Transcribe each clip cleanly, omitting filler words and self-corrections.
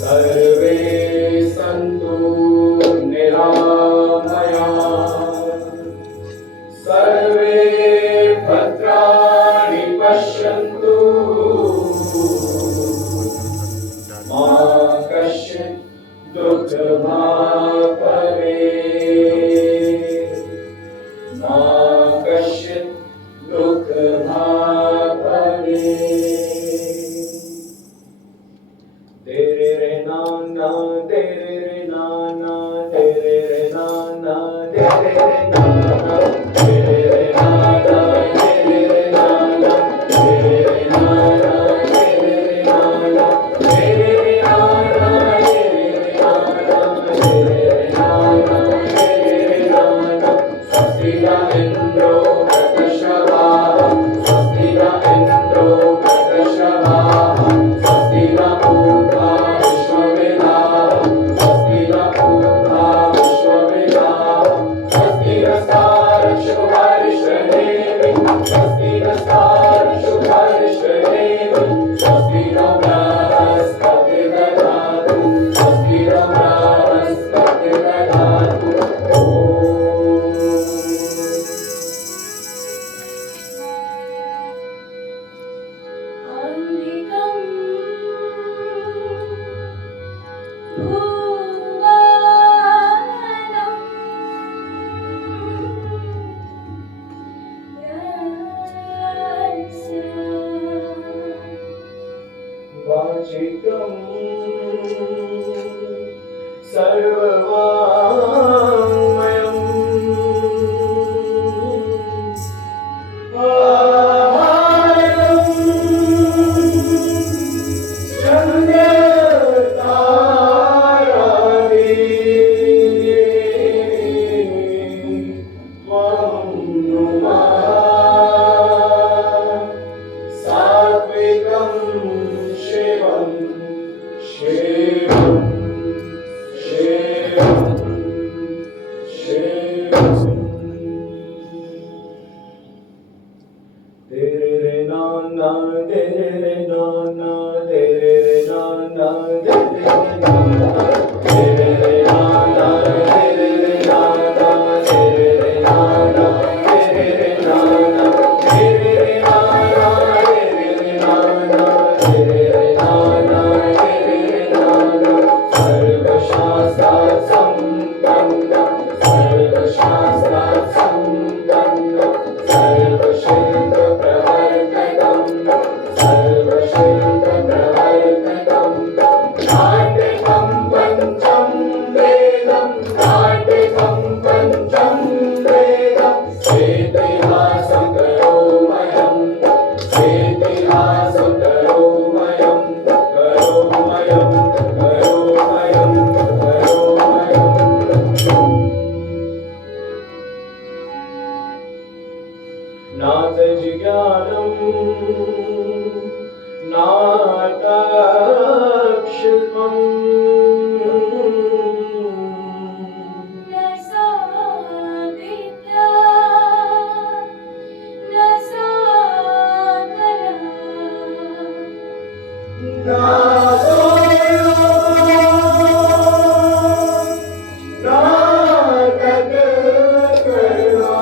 सर्वे सन्तु निरामयाः, सर्वे भद्राणि पश्यन्तु, मा कश्चित् दुःखभाग् भवेत्, मा कश्चित् दुःखभाग् भवेत्। तेरे रे ना ना, तेरे रे ना ना, तेरे रे ना ना, तेरे रे ना ना, तेरे रे ना ना, तेरे रे ना ना, तेरे रे ना ना, तेरे रे ना ना, तेरे रे ना ना, तेरे रे ना ना, तेरे रे ना ना, स्वस्ति न इन्द्रो वृषभाः, स्वस्ति न इन्द्रो वृषभाः, स्वस्ति न पूर्वा विश्ववेदाः, स्वस्ति न पूर्वा विश्ववेदाः, स्वस्ति नस्तार्क्ष्यो हरिष्ठनेमिः, स्वस्ति नस्तार्क्ष्यो हरिष्ठनेमिः, स्वस्ति नो बृहस्पतिर्दधातु, स्वस्ति नो बृहस्पतिर्दधातु। ॐ अन्धिकं भुवनं यस्य वाचिकं सर्ववाङ्मयम् आहारं चन्द्रतारादि त्वं नुमः सात्विकं शिवं शिवं शिवं शिवं। तेरे रे ना ना, तेरे रे ना ना, तेरे रे ना ना, तेरे रे ना ना, तेरे रे ना ना, तेरे रे ना ना, तेरे रे ना ना, तेरे रे ना ना, तेरे रे ना ना, तेरे रे ना ना, तेरे रे ना ना, तेरे रे ना ना। सर्वशास्त्रार्थ सम्पन्न, सर्वशास्त्रार्थ सम्पन्न, सर्वसिद्ध प्रवर्तकं, सर्वसिद्ध प्रवर्तकं, नाट्यकं पञ्चं वेदं, नाट्यकं पञ्चं वेदं, सेतिहासं करोमयं, सेतिहासं करोमयं, करोमयं, करोमयं, करोमयम्। नाथजिज्ञानं नाटक्षिल्पम् न सा विद्या न सा कला नासोयो नाटककर्मा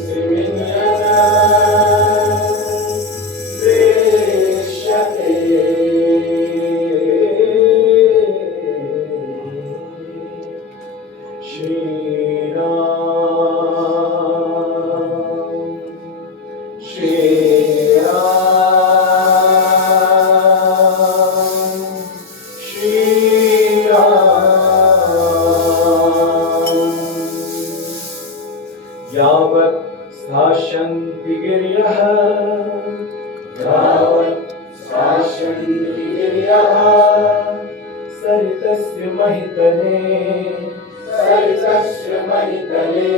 नाट्यस्मिन्यना दृश्यते। श्रीराम श्रीराम श्रीराम। यावत् स्थास्यन्ति गिरयः, यावत् स्थास्यन्ति गिरयः, सरितस्य महितले, सरितस्य महितले,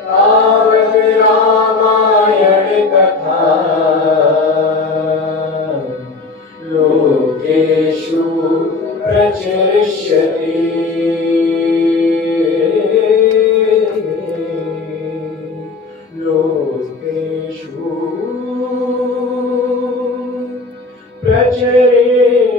तावत् रामायण कथा लोकेषु प्रचरिष्यति। लोकेषु प्रचरेष्यते।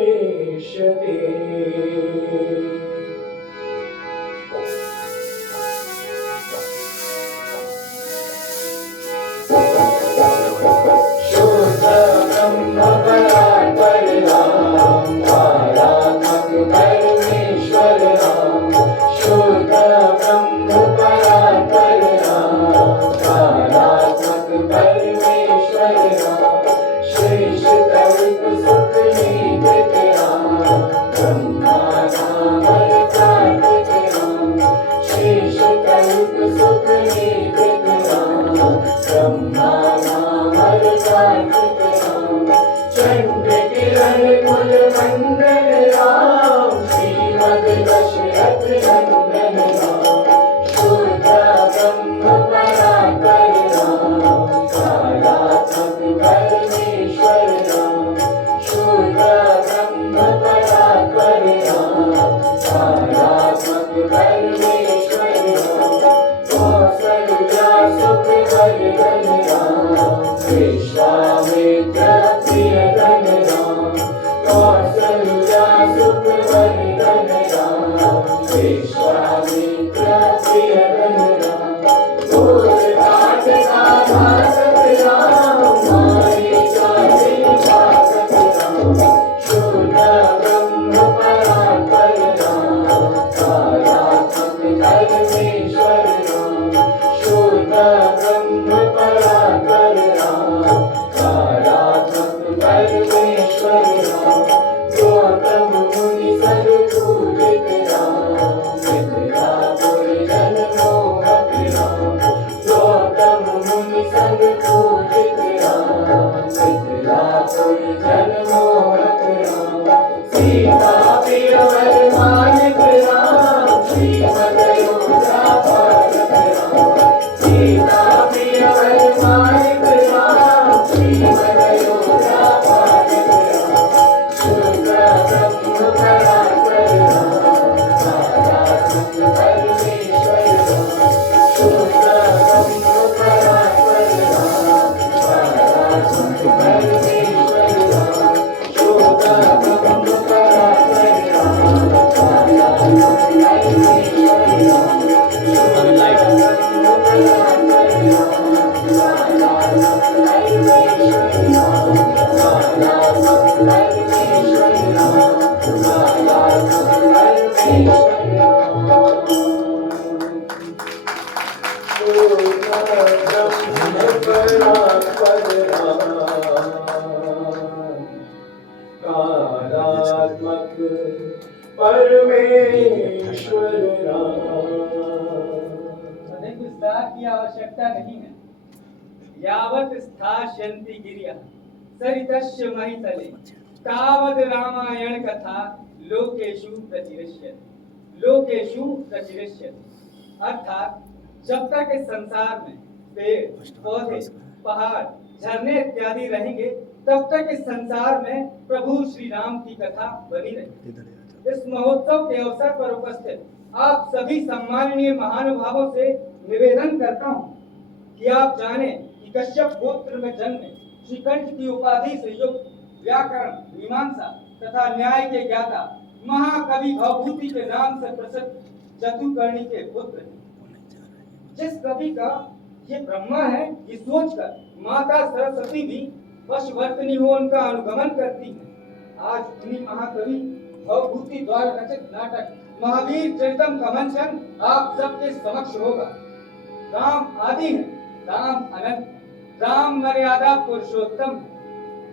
परमेश्वर अधिक विस्तार की आवश्यकता नहीं है। यावत् स्थास्यन्ति गिरयः सरितस्य महितले तावद् रामायण कथा लोकेषु प्रचिरष्यति। लोकेषु प्रचिरष्यति अर्थात जब तक इस संसार में पेड़, पौधे, पहाड़, झरने इत्यादि रहेंगे तब तक इस संसार में प्रभु श्री राम की कथा बनी रहेगी। इस महोत्सव के अवसर पर उपस्थित आप सभी सम्माननीय महानुभावों से निवेदन करता हूँ कि आप जाने कि कश्यप गोत्र में जन्मे श्रीकंठ की उपाधि से युक्त व्याकरण, मीमांसा तथा न्याय के ज्ञाता महाकवि भवभूति के नाम से प्रसिद्ध जतुकर्णी के पुत्र हैं। जिस कवि का ये ब्रह्मा है, ये सोचकर माता सरस्वती भी वशवर्तनी हो उनका अनुगमन करती है। आज उन्हीं महाकवि भवभूति द्वारा रचित नाटक महावीर चरितम का मंचन आप सबके समक्ष होगा। राम आदि है, राम अनंत, राम मर्यादा पुरुषोत्तम।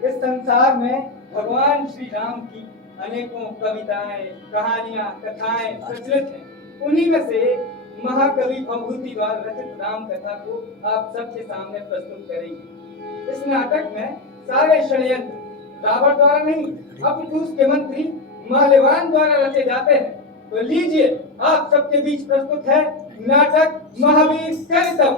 इस संसार में भगवान श्री राम की अनेकों कविताएं, कहानियां, कथाएं प्रचलित हैं। उन्हीं में से महाकवि भवभूति द्वारा रचित राम कथा को आप सबके सामने प्रस्तुत करेंगे। इस नाटक में सारे षड्यंत्र रावण द्वारा नहीं अपितु उसके मंत्री माल्यवान द्वारा रचे जाते हैं। तो लीजिए आप सबके बीच प्रस्तुत है नाटक महावीर चरितम।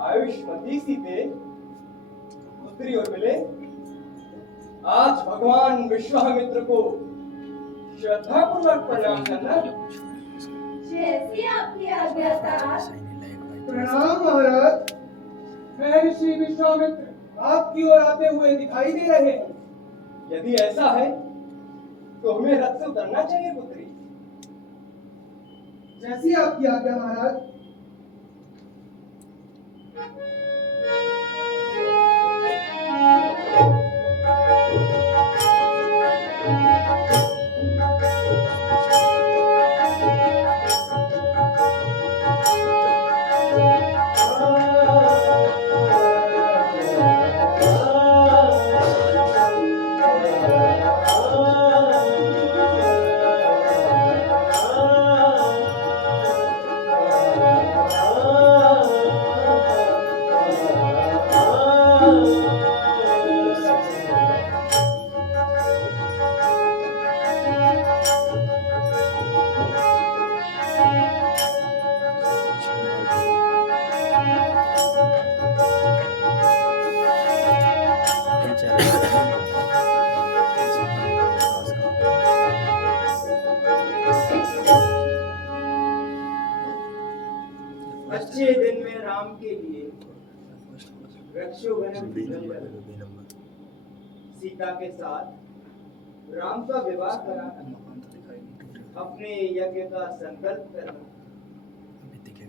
आयुष्मती सीते पुत्री और मिले। आज भगवान विश्वामित्र को श्रद्धापूर्वक प्रणाम करना। जैसी आपकी आज्ञा था। प्रणाम महाराज। मैं ऋषि विश्वामित्र आपकी ओर आते हुए दिखाई दे रहे हैं। यदि ऐसा है तो हमें रथ से उतरना चाहिए पुत्री। जैसी आपकी आज्ञा महाराज। अच्छे दिन में राम के लिए रक्षोबंधन सीता के साथ राम का विवाह कराना, अपने यज्ञ का संकल्प करना,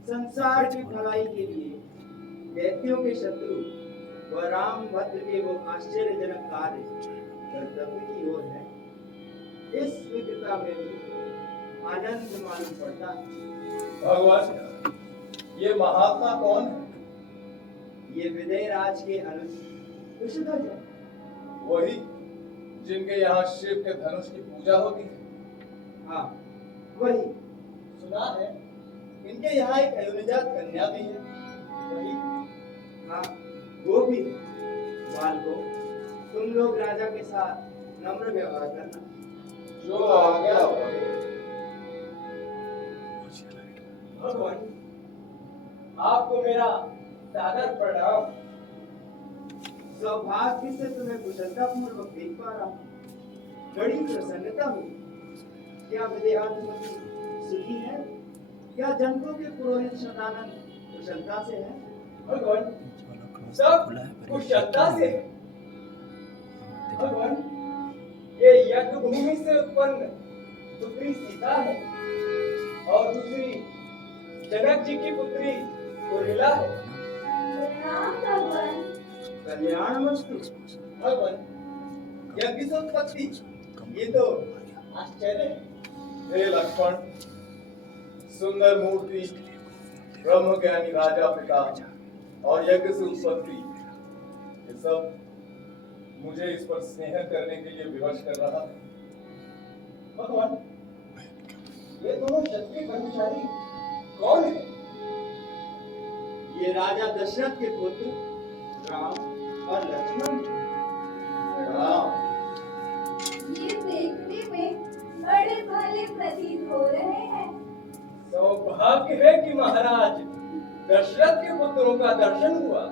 संसार की भलाई के लिए दैत्यों के शत्रु व राम भद्र के वो आश्चर्यजनक कार्य कर्तव्य की ओर है। इस विद्यता में भी आनंद मालूम पड़ता है। भगवान, ये महात्मा कौन है? ये विदय राज के अनुज कुशध्वज है। वही जिनके यहाँ शिव के धनुष की पूजा होती है। हाँ, वही। सुना है इनके यहाँ एक अयोनिजात कन्या भी है। वही। हाँ, वो भी है। बालको, तुम लोग राजा के साथ नम्र व्यवहार करना। जो आज्ञा हो। भगवान, आपको मेरा सादर प्रणाम। सौभाग्य से तुम्हें कुशलता पूर्वक देख पा रहा हूँ। बड़ी प्रसन्नता हुई। क्या विदेहानुमति सुखी है? क्या जनकों के पुरोहित शतानंद कुशलता से है? भगवान, सब कुशलता से है। भगवान, ये यज्ञ भूमि से उत्पन्न पुत्री सीता है और दूसरी जनक जी की पुत्री उर्मिला है। राम भगवान। कल्याणमस्तु। भगवान, यज्ञ से उत्पत्ति, ये तो आश्चर्य है। हे लक्ष्मण, सुंदर मूर्ति, ब्रह्म ज्ञानी राजा पिता और यज्ञ से उत्पत्ति, ये सब मुझे इस पर स्नेह करने के लिए विवश कर रहा है। भगवान, ये दोनों क्षत्रिय कर्मचारी कौन है? ये राजा दशरथ के पुत्र राम और लक्ष्मण। राम, ये देखने में बड़े भले प्रतीत हो रहे हैं। सौभाग्य है कि महाराज दशरथ के पुत्रों का दर्शन हुआ।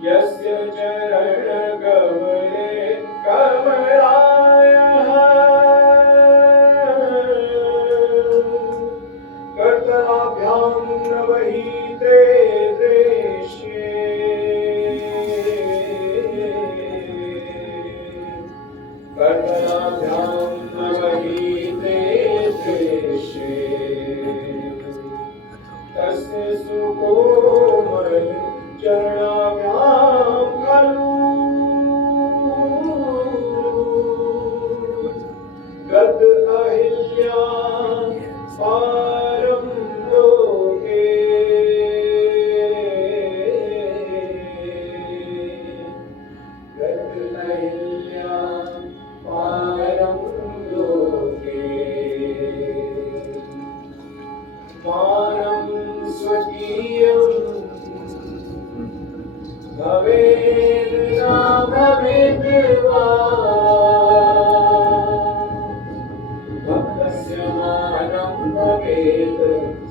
यस्य चरण कमले कमलायः अहिल्या पारं लोके मानं स्वकीयं भवेद् न भवेद् वा भक्तस्य मानं भवेत्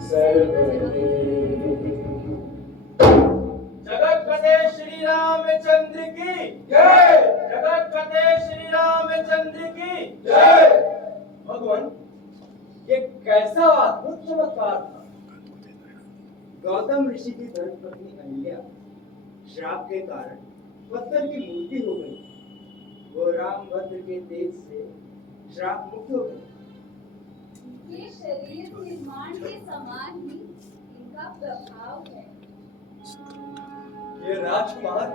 सर्वदा। जगतपते श्री रामचंद्र की जय। जगतपते श्री रामचंद्र की जय। भगवान, ये कैसा अद्भुत चमत्कार था। गौतम ऋषि की धर्मपत्नी अहिल्या श्राप के कारण पत्थर की मूर्ति हो गई। वो रामभद्र के तेज से श्राप मुक्त हो गई। ये शरीर निर्माण के समान ही इनका प्रभाव है। ये राजकुमार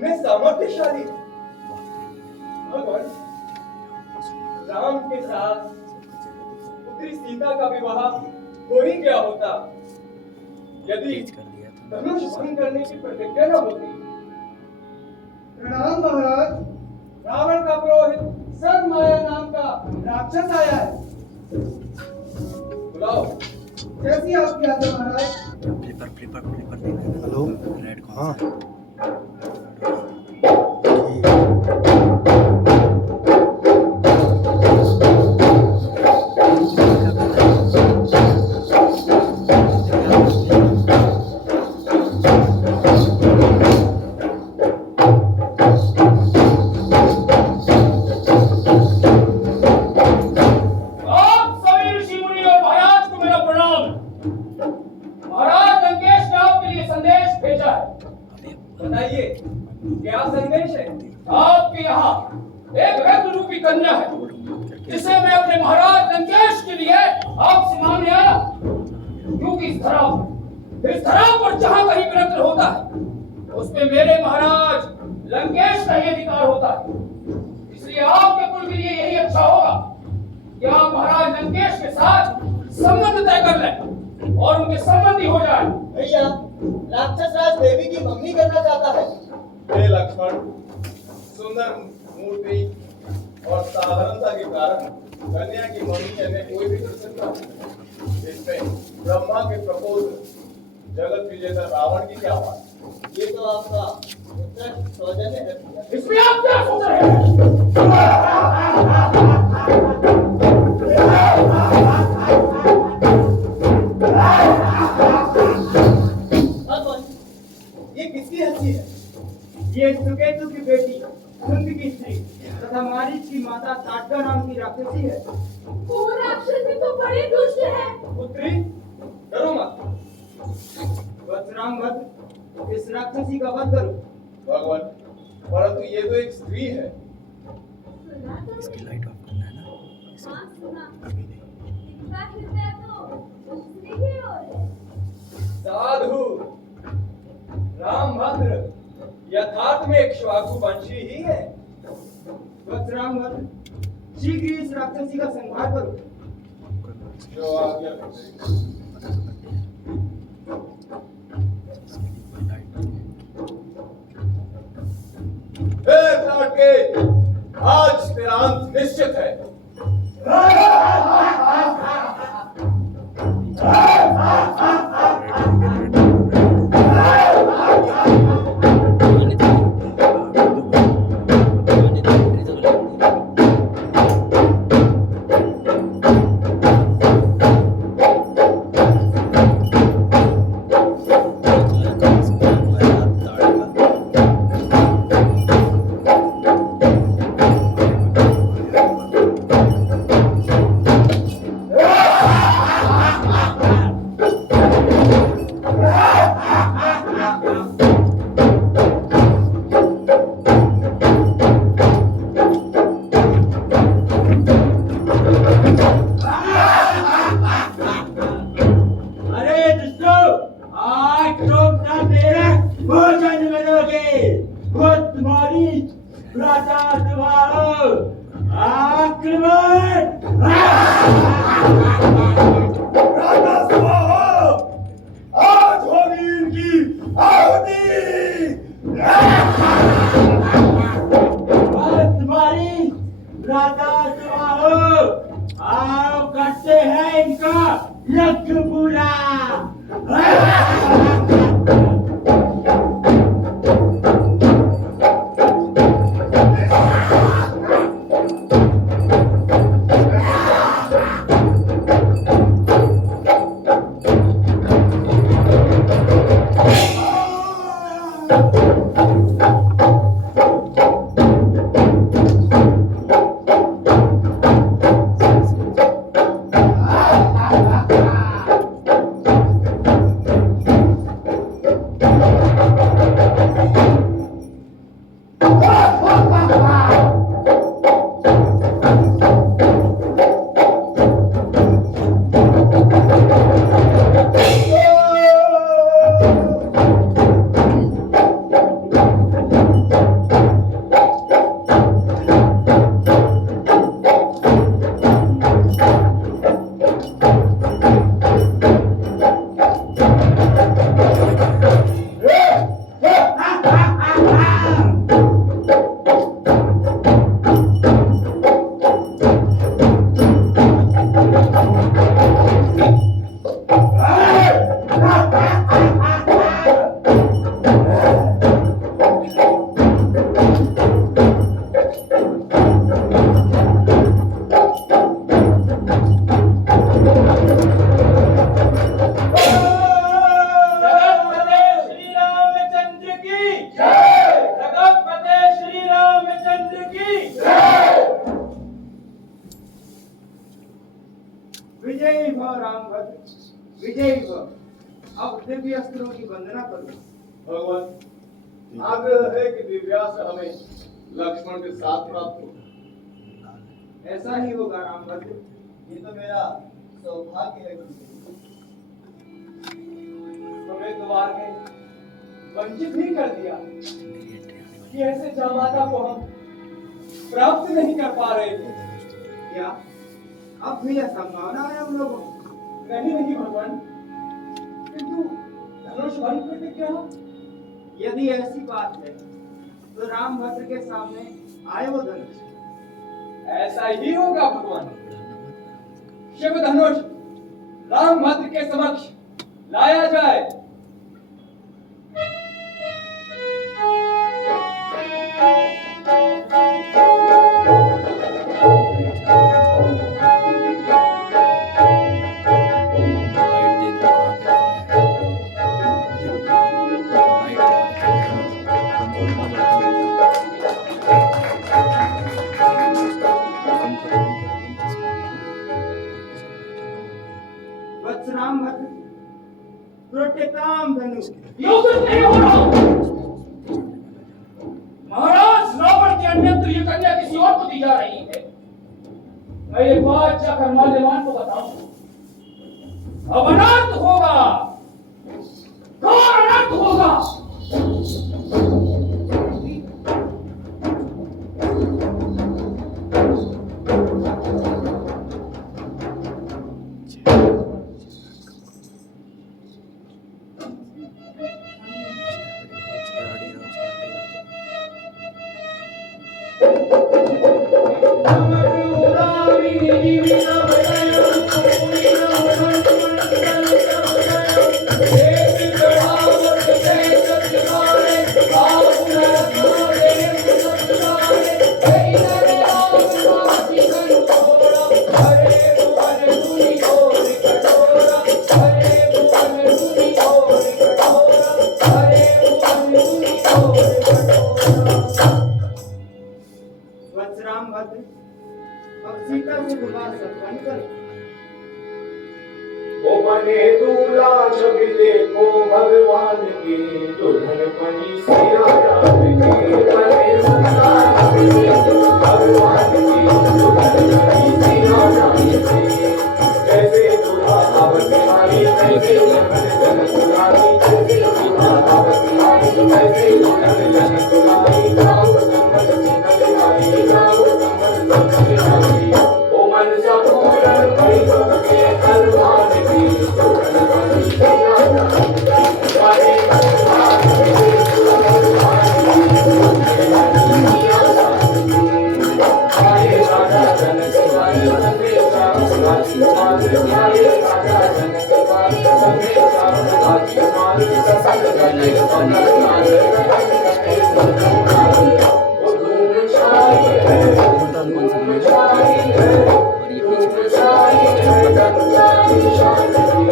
में सामर्थ्यशाली है। भगवान, राम के साथ पुत्री सीता का विवाह हो ही क्या होता यदि धनुष भंग करने की प्रतिज्ञा न होती। प्रणाम महाराज। रावण का पुरोहित सदमाया नाम का राक्षस आया है। बुलाओ। कैसी आपकी आज्ञा महाराज? फ्लिपर हेलो रेड हाँ बताइए क्या संदेश है? आपके यहाँ एक रत्न रूपी कन्या है जिसे मैं अपने महाराज लंकेश के लिए आपसे मांगने आया, क्योंकि इस धरा पर जहाँ कहीं भी रत्न होता है उस पे मेरे महाराज लंकेश का ही अधिकार होता है। इसलिए आपके कुल के लिए यही अच्छा होगा कि आप महाराज लंकेश के साथ संबंध तय कर लें और उनके संबंधी हो जाए। भैया, राक्षस राज देवी की मंगनी करना चाहता है। हे लक्ष्मण, सुंदर मूर्ति और साधारणता के कारण कन्या की मंगनी में कोई भी कर सकता है। इसमें ब्रह्मा के प्रपोज जगत विजेता रावण की क्या बात? ये तो आपका उत्कृष्ट सौजन्य है। इसमें आप क्या सोच रहे हैं? भगवान, ये किसकी हंसी है? ये सुकेतु की बेटी कुंद की स्त्री तथा मारीच की माता ताटका नाम की राक्षसी है। वो राक्षसी तो बड़े दुष्ट है। पुत्री, डरो मत। वज्रांगद, इस राक्षसी का वध करो। भगवान, परंतु ये तो एक स्त्री है। सुना इसकी तुमने? लाइट ऑफ करना है ना हाँ सुना। अभी नहीं इनका हृदय तो दूसरी ही ओर है। साधु रामभद्र यथार्थ में एक श्वाकु वंशी ही है। वज्रांगद, शीघ्र ही इस राक्षसी का संहार करो। जो आज्ञा करेगी। हे ताटके, आज तेरा अंत निश्चित है। आज होगी इनकी आहुति। विजयी भव रामभद्र, विजयी भव। अब दिव्य अस्त्रों की वंदना करो। भगवान आग्रह है कि दिव्यास्त्र हमें लक्ष्मण के साथ प्राप्त हो। ऐसा ही होगा रामभद्र। ये तो मेरा सौभाग्य है गुरुदेव। हमें द्वार में वंचित ही कर दिया कि ऐसे जामाता को हम प्राप्त नहीं कर पा रहे थे। क्या अब भी यह संभावना है हम लोगों को? नहीं भगवान, किंतु धनुष बन प्रतिज्ञा, यदि ऐसी बात है तो रामभद्र के सामने आए वो धनुष। ऐसा ही होगा भगवान। शिव धनुष रामभद्र के समक्ष लाया जाए। वत्स रामभद्र, प्रोटेकाम धनुष। योग नहीं हो रहा। महाराज, रावण के अन्यत्र ये कन्या किसी और को दी जा रही है। मैं ये बात जाकर माल्यवान को बताऊं, अब अनर्थ होगा, घोर अनर्थ होगा। वत्स रामभद्र, अब सीता से विवाह संपन्न करो। ओ बने दूल्हा छवि देखो भगवान की, दुल्हन बनी सिया राम की। बने दूल्हा छवि देखो भगवान की, दुल्हन बनी सिया राम की। जैसे दूल्हा आवती आई, तैसे दुल्हन जन दुलारी। जैसे दूल्हा आवती आई, तैसे दुल्हन जन दुलारी। राम संबल single I, Ram Sambal single I. ओ मन सा पूरन भई सबके हनुमान की, दुल्हन बनी सिया राम की। बने दूल्हा छवि देखो भगवान की, दुल्हन बनी सिया राम की। आए राजा जनक वाले संगे चारों राजी माल। आए राजा जनक वाले संगे चारों राजी माल। ससंग गले सनल लाल, रतन कटे सनल लाल। ओ धूम छाई है, धूम छाई है, धूम छाई है, गंगा की शान की।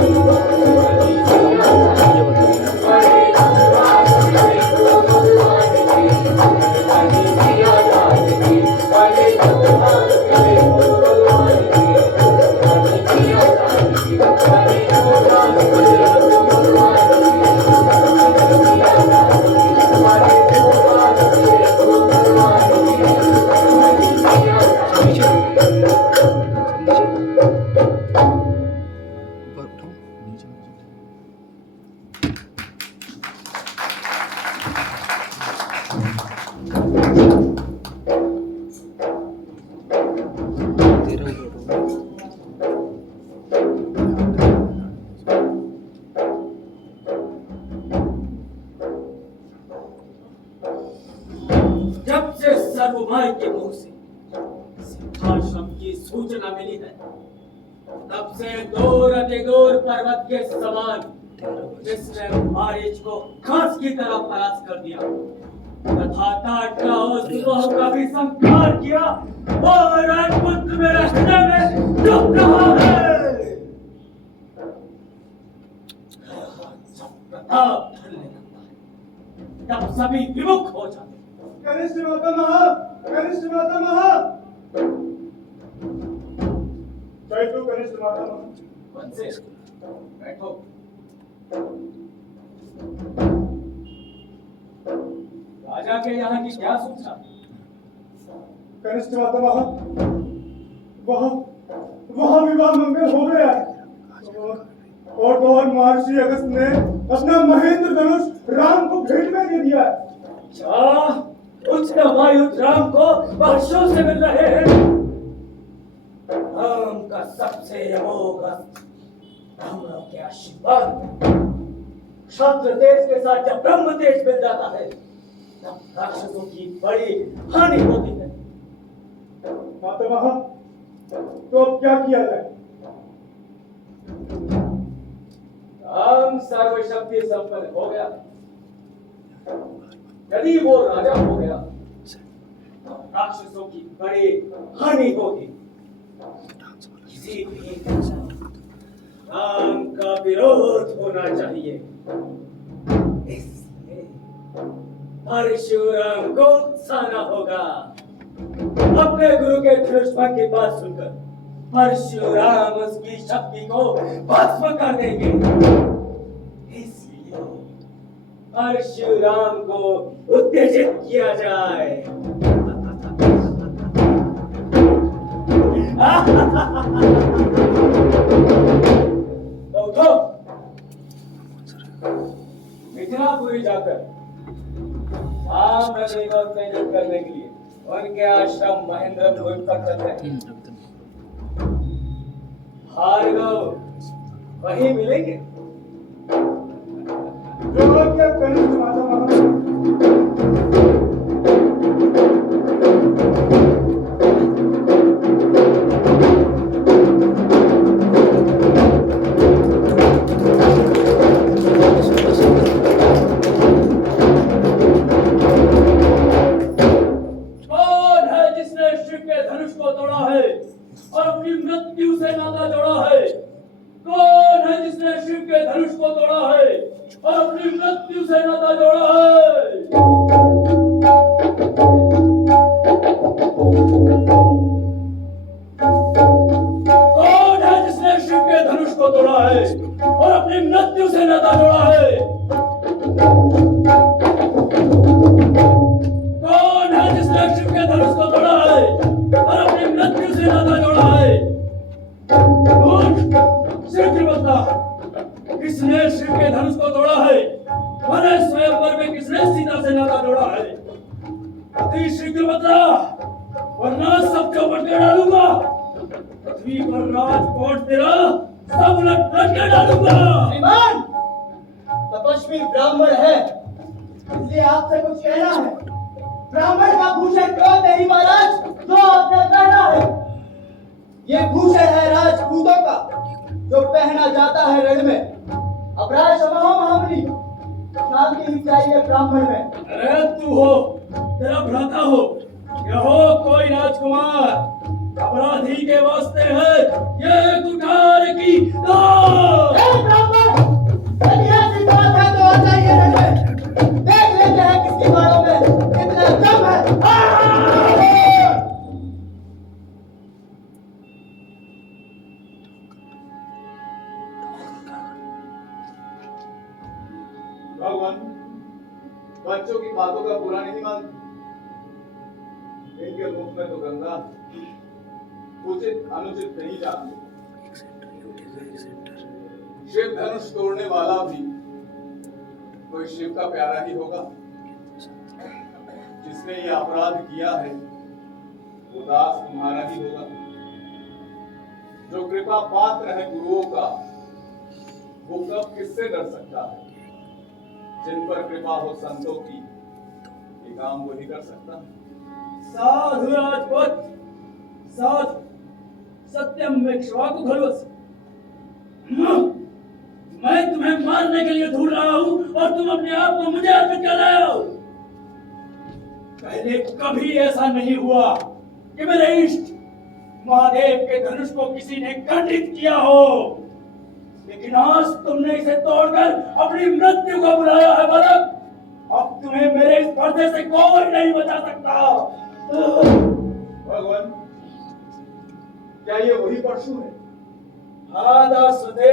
बनी सिया राम की। बने दूल्हा छवि देखो भगवान की, दुल्हन बनी सिया राम की। बने दूल्हा छवि देखो भगवान की, दुल्हन बनी सिया राम की। बने दूल्हा छवि देखो भगवान की, दुल्हन बनी सिया राम की। बने दूल्हा छवि देखो भगवान की, दुल्हन बनी सिया राम की। ऊपर उठाओ, नीचे नीचे। तेरा ऊपर उठाओ। जब से सर्वमाई के मुंह से सिद्धाश्रम की सूचना मिली है, तब से दूर पर्वत के समान जिसने मारीच को घास की तरह परास्त कर दिया तथा ताट का उस बहु का भी संहार किया और राजपुत्र मेरे हृदय में डूब रहा है। जब प्रताप ढलने लगता है, तब सभी विमुख हो जाते हैं। कनिष्ठ माता महा, कनिष्ठ माता महा। बैठो कनिष्ठ माता महा। बंसे बैठो। राजा के यहाँ की क्या सूचना? कनिष्ठ माता महा, वहाँ विवाह मंगल हो गया है। और महर्षि अगस्त ने अपना महेंद्र धनुष राम को भेंट में दे दिया है। अच्छा, उसका वायु राम को वर्षों से मिल रहे हैं। राम का सबसे अमोघ अस्त्र, ब्राह्मणों के आशीर्वाद। क्षत्र देश के साथ जब ब्रह्म देश मिल जाता है, तब राक्षसों की बड़ी हानि होती है। माता महा, तो अब क्या किया जाए? राम सर्वशक्ति संपन्न हो गया। यदि वो राजा हो गया, तो राक्षसों की बड़ी हानि होगी। किसी भी राम का विरोध होना चाहिए। इसलिए परशुराम को उकसाना होगा। अपने गुरु के धनुष्मान की बात सुनकर परशुराम उसकी शक्ति को भस्म कर देंगे। इसलिए परशुराम को उत्तेजित किया जाए। तो उठो, मिथिलापुरी जाकर राम नदी को उत्तेजित करने के लिए उनके आश्रम महेंद्रपुर पर चलते हैं। भार्गव वहीं मिलेंगे। जो क्या कनिष्ठ माता महा। किसने शिव के धनुष को तोड़ा है? हमारे स्वयंवर में किसने सीता से नाता जोड़ा है? अति शीघ्र बता, वरना सब चौपट कर डालूंगा। पृथ्वी पर राजकोट तेरा सब उलट पलट कर डालूंगा। श्रीमान, तपस्वी ब्राह्मण है, इसलिए आपसे कुछ कहना है। ब्राह्मण का भूषण कौन नहीं महाराज, जो आपने पहना है? ये भूषण है राजपूतों का, जो पहना जाता है रण में। अपराध समाओ महामुनि, शांति ही चाहिए ब्राह्मण में। अरे तू हो, तेरा भ्राता हो, या हो कोई राजकुमार, अपराधी के वास्ते है ये कुठार की दात। ब्राह्मण, यदि ऐसी बात है तो आ जाइए रण में, देख लेते हैं किसकी बातों में कितना दम है। भगवान, बच्चों की बातों का बुरा नहीं मानते। इनके मुख में तो गंगा उचित अनुचित नहीं जानते। शिव धनुष तोड़ने वाला भी कोई शिव का प्यारा ही होगा। जिसने ये अपराध किया है वो दास तुम्हारा ही होगा। जो कृपा पात्र है गुरुओं का, वो कब किससे डर सकता है? जिन पर कृपा हो संतों की, ये काम वो ही कर सकता है। साधु राजपूत, साधु, सत्यम में क्षवाकु खलवस। मैं तुम्हें मारने के लिए ढूंढ रहा हूं और तुम अपने आप को मुझे अर्पित कर रहे हो। पहले कभी ऐसा नहीं हुआ कि मेरे इष्ट महादेव के धनुष को किसी ने खंडित किया हो, लेकिन आज तुमने इसे तोड़कर अपनी मृत्यु को बुलाया है बालक। अब तुम्हें मेरे इस पर्दे से कोई नहीं बचा सकता। भगवान, क्या ये वही परशु है हाँ दासवते,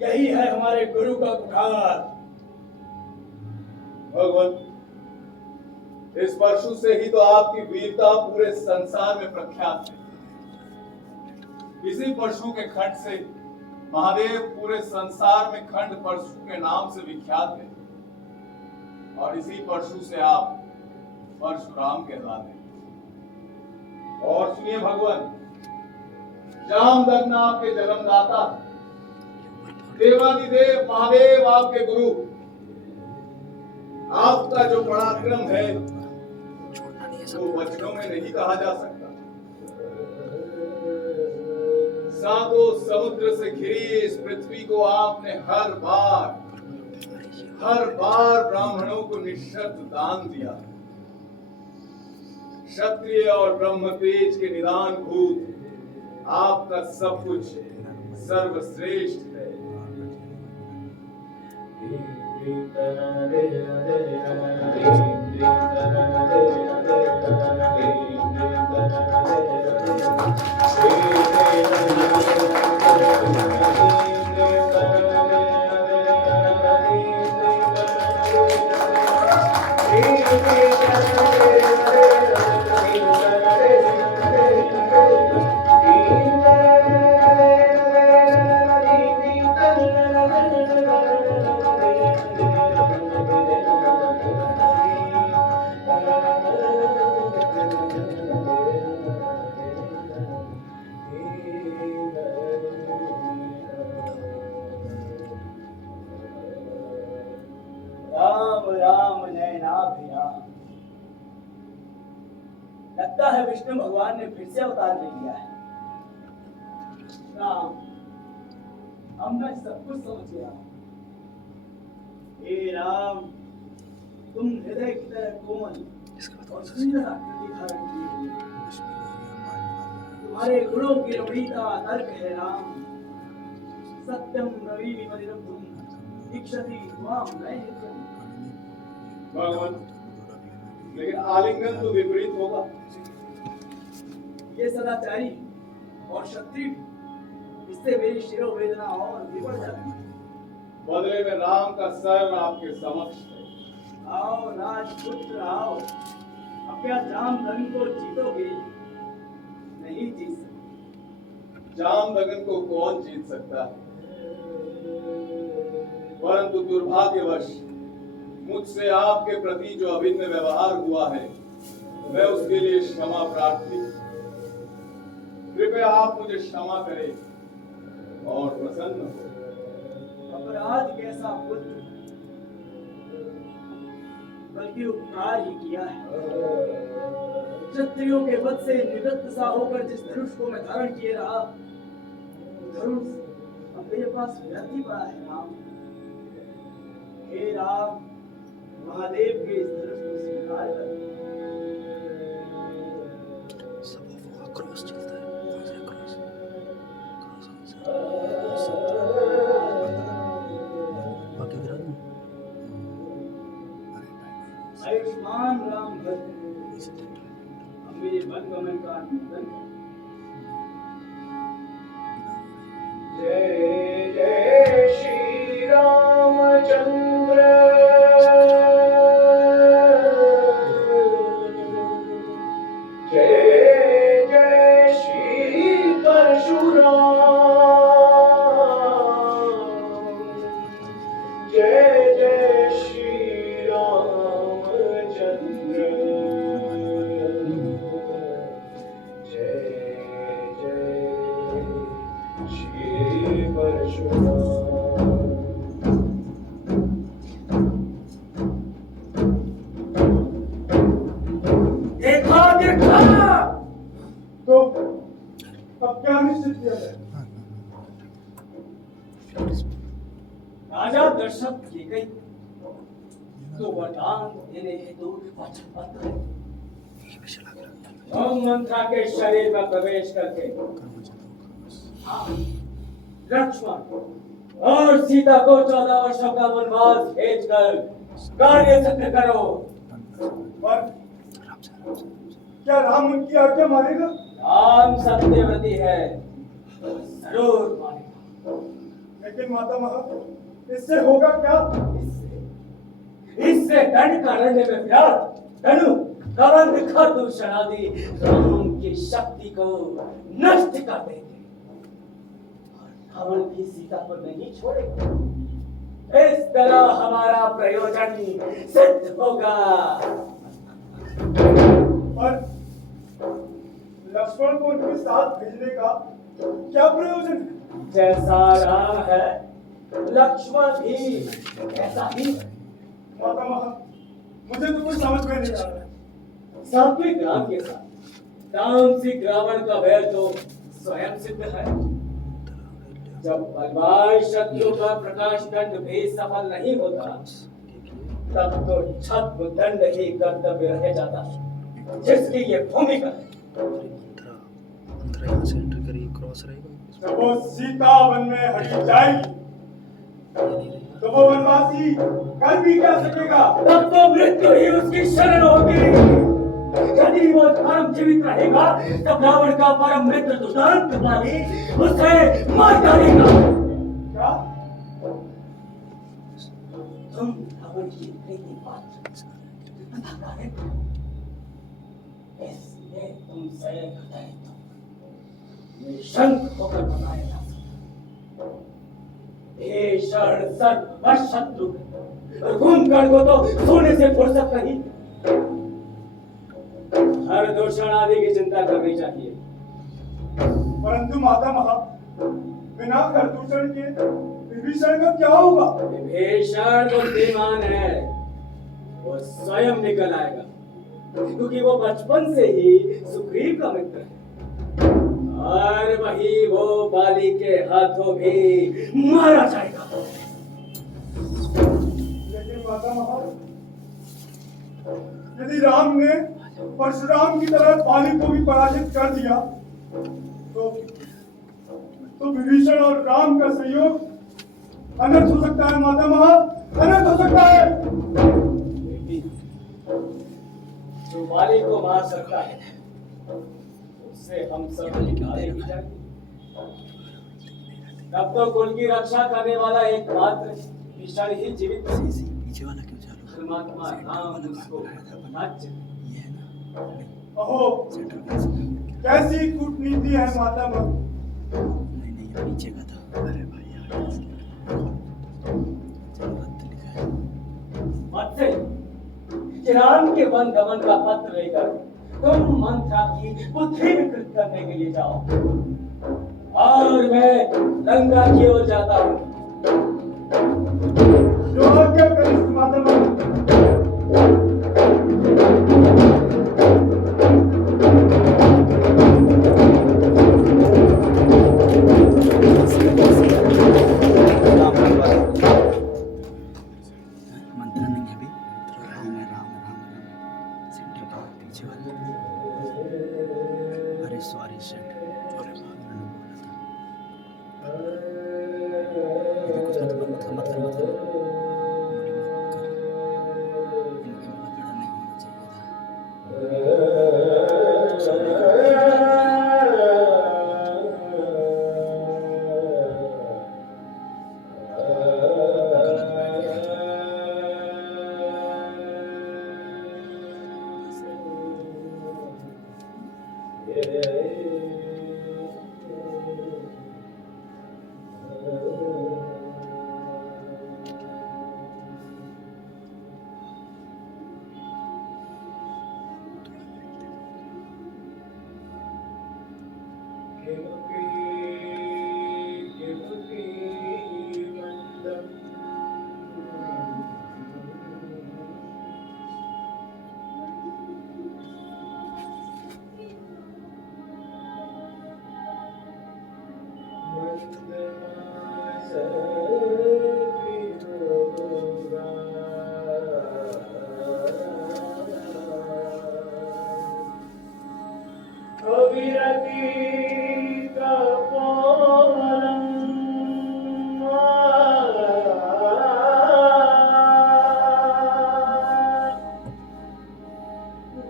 यही है हमारे गुरु का कुठार। भगवान, इस परशु से ही तो आपकी वीरता पूरे संसार में प्रख्यात है। इसी परशु के खंड से महादेव पूरे संसार में खंड परशु के नाम से विख्यात है, और इसी परशु से आप परशुराम कहलाते हैं। और सुनिए भगवान, जामदग्न आपके जन्मदाता, देवादिदेव महादेव आपके गुरु, आपका जो पराक्रम है वो वचनों में नहीं कहा जा सकता। सातों समुद्र से घिरी इस पृथ्वी को आपने हर बार ब्राह्मणों को निःशर्त दान दिया। क्षत्रिय और ब्रह्म तेज के निदान भूत आपका सब कुछ सर्वश्रेष्ठ है। राम राम नयनाभिराम। लगता है विष्णु भगवान ने फिर से अवतार ले लिया है। राम, अब मैं सब कुछ समझ गया हूं। हे राम, तुम हृदय की तरह कोमल और सुंदर आकृति धारण किए हुए, तुम्हारे गुणों की रमणीयता तर्क है राम। सत्यम रवि परिरब्धुम दीक्षति त्वाम नयनेत्रम। भगवान, लेकिन आलिंगन तो विपरीत होगा। ये सदाचारी और क्षत्रिय, इससे मेरी शिरोवेदना और भी बढ़ जाती है। बदले में राम का सर आपके समक्ष है। आओ राजपुत्र आओ, अब क्या जामदग्न को जीतोगे? नहीं जीत सकते। जामदग्न को कौन जीत सकता है? परंतु दुर्भाग्यवश मुझसे आपके प्रति जो अभिन्न व्यवहार हुआ है, मैं उसके लिए क्षमा प्रार्थी। कृपया आप मुझे क्षमा करें और प्रसन्न हो। अपराध कैसा पुत्र, बल्कि उपकार ही किया है। क्षत्रियों के वध से निवृत्त सा होकर जिस धनुष को मैं धारण किए रहा, धनुष अब मेरे पास व्यर्थ ही पड़ा है राम। हे राम, महादेव के इस धनुष को स्वीकार कर। क्रॉस चलता है, क्रॉस बाकी गिरा दूं। आयुष्मान राम भद्र, अब मेरे मन गमन का निधन कर। जय जय श्री रामचंद्र, जय जय श्री परशुराम, जय जय श्री रामचंद्र, जय जय श्री परशुराम। देखा देखा, तो अब क्या निश्चित किया जाए? राजा दर्शक की गई तो वरदान देने हेतु वचन पत्र ओम मंत्रा के शरीर में प्रवेश करके लक्ष्मण और सीता को 14 वर्षों का वनवास भेजकर कार्य सिद्ध करो। पर क्या राम उनकी आज्ञा मानेगा? राम सत्यव्रती है, जरूर मानेगा। लेकिन मातामह, इससे होगा क्या? इससे दंड कारण्य में विराट धनु कबंध खरदूषण आदि राम की शक्ति को नष्ट कर देंगे और रावण भी सीता को नहीं छोड़ेगा। इस तरह हमारा प्रयोजन सिद्ध होगा। और लक्ष्मण को उनके साथ भेजने का क्या प्रयोजन है? जैसा राम है लक्ष्मण भी ऐसा ही है। मातामह, मुझे तो कुछ समझ में नहीं आ रहा। सात्विक राम के साथ तामसिक रावण का वैर तो स्वयं सिद्ध है। जब बलवान शत्रु का प्रकाश दंड भी सफल नहीं होता, तब तो छद्म दंड ही कर्तव्य रह जाता, जिसकी ये भूमिका है। अंदर यहाँ से एंटर करिए, क्रॉस रहेगा। जब वो सीता वन में हटी जाएगी तो वो वनवासी कर भी क्या सकेगा? तब तो मृत्यु ही उसकी शरण होगी। यदि वो धर्म जीवित रहेगा तब रावण का परम मित्र दुष्यंत वाली उसे मार डालेगा। क्या? तुम रावण की प्रीति पात्र तथा कारिक, इसलिए तुमसे हृदय तो निशंक होकर बताया जा सकता। भीषण सर्व शत्रु कुंभकर्ण को तो सोने से फुर्सत नहीं। हर दूषण आदि की चिंता करनी चाहिए। परंतु मातामह, बिना खरदूषण के विभीषण का क्या होगा? विभीषण बुद्धिमान है, वो स्वयं निकल आएगा, क्योंकि वो बचपन से ही सुग्रीव का मित्र है और वही वो बाली के हाथों भी मारा जाएगा। लेकिन मातामह, यदि राम ने परशुराम की तरह बाली को भी पराजित कर दिया तो विभीषण और राम का संयोग अनर्थ हो सकता है। मातामह, अनर्थ हो सकता है। जो बाली को मार सकता है उससे हम सब निकाले ही जाएंगे। तब तो कुल की रक्षा करने वाला एक मात्र विभीषण ही जीवित है। पीछे वाला क्यों चालू? परमात्मा राम उसको राज्य ये है ना, अहो, सेंटर का इसका। कैसी कूटनीति है मातामह। नहीं नहीं, ये पीछे का था। अरे भाई यार, चलो रद्द लिखा है। मत्स्य कि राम के वन गमन का पत्र लेकर तुम मंत्रा की बुद्धि विकृत करने के लिए जाओ और मैं लंका की ओर जाता हूँ। जो आज्ञा करें मातामह। मंत्र नहीं है अभी, राम है, राम है, राम है, राम है। सेंटर का पीछे वाला। अरे सॉरी सेंटर, अरे मैंने बोला था। अभी कुछ मत कर, मत कर, मत कर, मत कर। इनके में खड़ा नहीं होना चाहिए था। गलत बैठ गया था।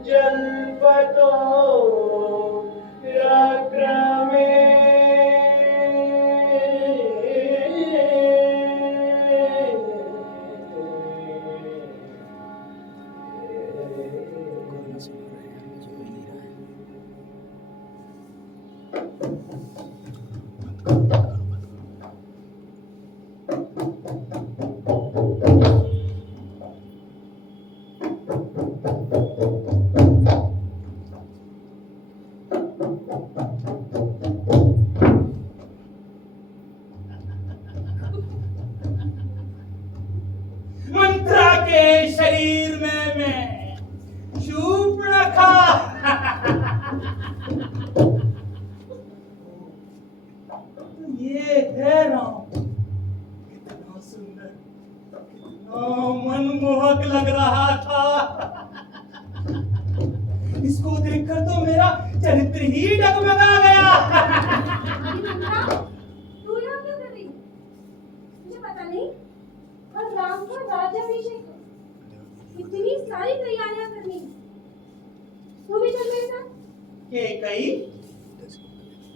जलपतो रक्रमे मंत्रा के शरीर में मैं शूर्पणखा ये है राम, कितना सुंदर, कितना मनमोहक लग रहा था। इसको देखकर तो मेरा चरित्र ही डगमगा गया। मंत्रा, तू यहाँ क्या कर रही है? मुझे पता नहीं, और राम का राज्याभिषेक है। इतनी सारी तैयारियां करनी है। तू भी चल मेरे साथ। के कई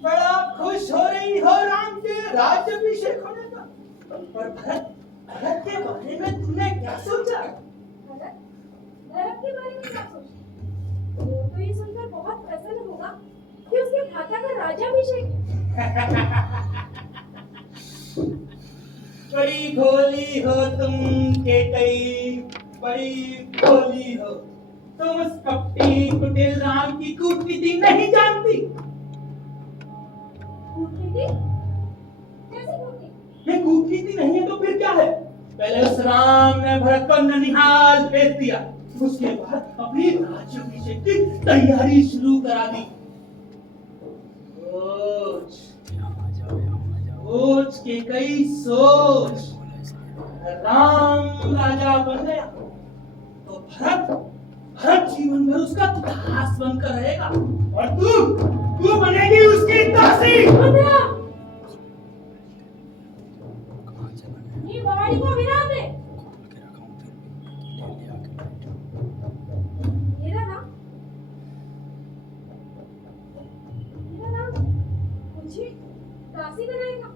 बड़ा खुश हो रही हो राम के राज्याभिषेक होने का, पर भरत भरत के बारे में तुमने क्या सोचा? भरत, भरत के बारे में क्या सोचा? वो तो ये सुनकर बहुत प्रसन्न होगा कि उसके भ्राता का राज्याभिषेक है। बड़ी भोली हो तुम केकई, बड़ी भोली हो तुम। उस कपटी कुटिल राम की कूटनीति नहीं जानती। कूटनीति? कैसी कूटनीति? ये कूटनीति नहीं है तो फिर क्या है? पहले उस राम ने भरत को ननिहाल भेज दिया, उसके बाद अपनी राज्याभिषेक की तैयारी शुरू करा दी। सोच के कई सोच, राम राजा बन गया तो भरत भरत जीवन भर उसका दास बनकर रहेगा, और तू बनेगी उसकी दासी। ये वाणी को विराम दे। मेरा नाम मुझे दासी बनाएगा?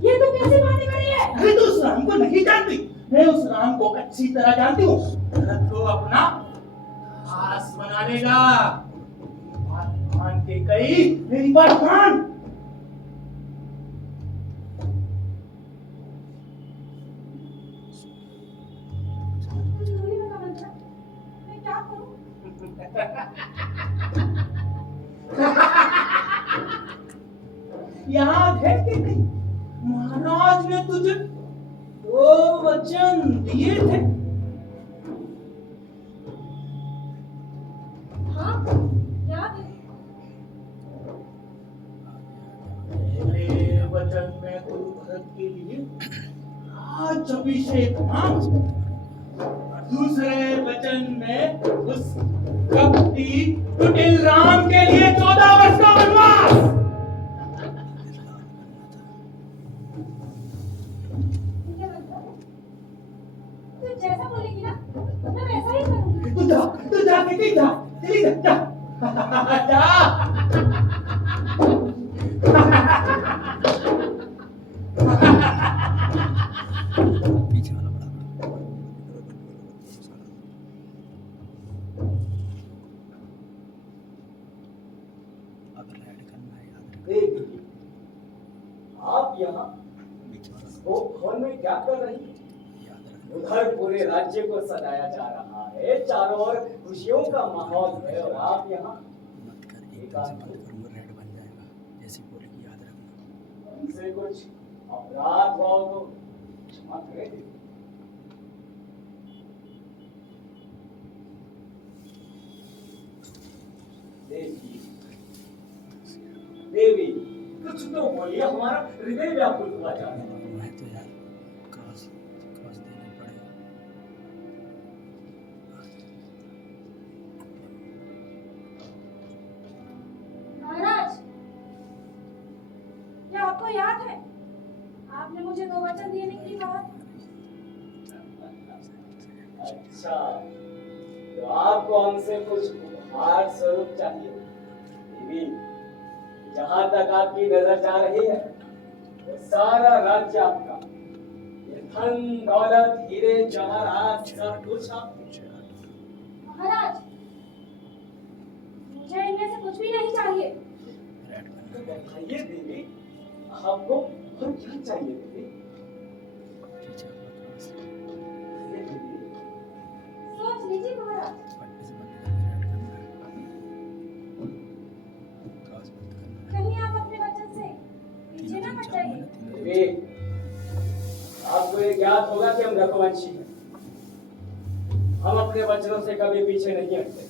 ये तो कैसी बातें कर रही है? अरे तो उस राम को नहीं जानती? मैं उस राम को अच्छी तरह जानती हूँ। भरत को अपना दास बना लेगा। बात मान के कई, मेरी बात मान। मैं क्या करूं? याद है कि नहीं, महाराज ने तुझे 2 वचन दिए थे। हाँ, याद है। पहले वचन में तू भरत के लिए राज्याभिषेक मांग, और दूसरे वचन में उस कपटी कुटिल राम के लिए 14 वर्ष का वनवास। ठीक है मंत्रा, तू जैसा बोलेगी ना, मैं वैसा ही करूंगी। तू जा के जा, चली जा, जा। पीछे वाला बड़ा अगर ऐड करना है याद रखना। देखिए, आप यहाँ बीच वाला भोग भवन में क्या कर रही हैं? याद रखना। उधर पूरे राज्य को सजाया जा रहा है, चारों ओर खुशियों का माहौल है, और आप यहाँ मत कर, एकदम से बंद करूंगा, रेड बन जाएगा। जैसी बोलेगी याद रखना। हमसे कुछ अपराध हुआ हो तो क्षमा करें। देखिए देवी, कुछ तो बोलिए, हमारा हृदय व्याकुल हुआ जा रहा है। मैं तो यार क्रॉस क्रॉस देना पड़ेगा। महाराज, क्या आपको याद है आपने मुझे 2 वचन देने की बात? अच्छा, तो आपको हमसे कुछ उपहार स्वरूप चाहिए? देवी, जहां तक आपकी नजर जा रही है वो सारा राज्य आपका। ये धन दौलत हीरे जवाहरात सब कुछ आपका। महाराज, मुझे इनमें से कुछ भी नहीं चाहिए। आइए देवी, आपको और क्या चाहिए देवी? आइए देवी। सोच लीजिए महाराज, कहीं आप अपने वचन से पीछे ना हट जाइए। देवी, आपको ये ज्ञात होगा कि हम रघुवंशी हैं। हम अपने वचनों से कभी पीछे नहीं हटते।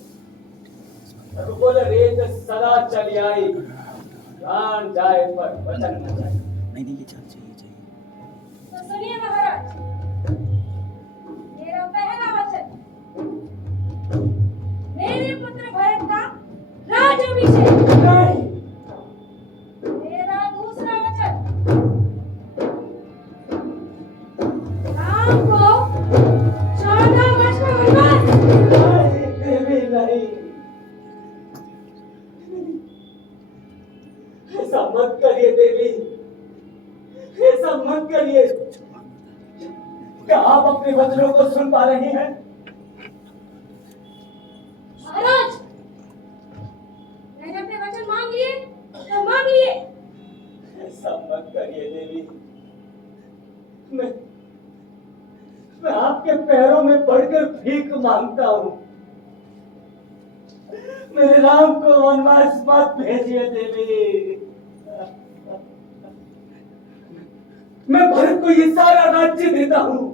रघुकुल रेत सदा चली आई, प्राण जाए पर वचन न जाए। नहीं ये चाहिए तो सुनिए महाराज, मेरा पहला वचन, मेरे पुत्र भरत का राज्याभिषेक। नहीं, मेरा दूसरा वचन, राम को 14 वर्ष का वनवास। नहीं देवी, नहीं, ऐसा मत करिए देवी, ऐसा मत करिए। क्या आप अपने वचनों को सुन पा रही हैं? महाराज, मैंने अपने वचन मांग लिए तो मांग लिए। ऐसा मत करिए देवी। मैं आपके पैरों में पड़कर भीख मांगता हूँ। मेरे राम को वनवास मत भेजिए देवी। मैं भरत को ये सारा राज्य देता हूँ।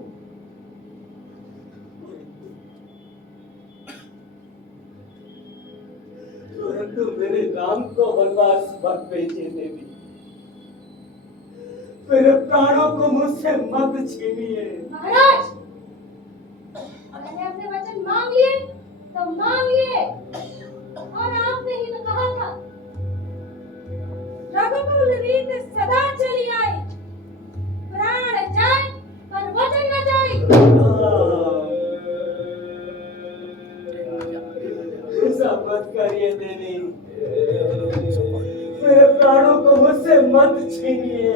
परंतु मेरे राम को वनवास मत भेजिए देवी। मेरे प्राणों को मुझसे मत छीनिए। महाराज, मैंने अपने वचन मांग लिए तो मांग लिए, और आपने ही तो कहा था, रघुकुल रीत सदा चली आई, प्राण जाए पर वचन न जाए। ऐसा मत करिए देवी। मेरे प्राणों को मुझसे मत छीनिए।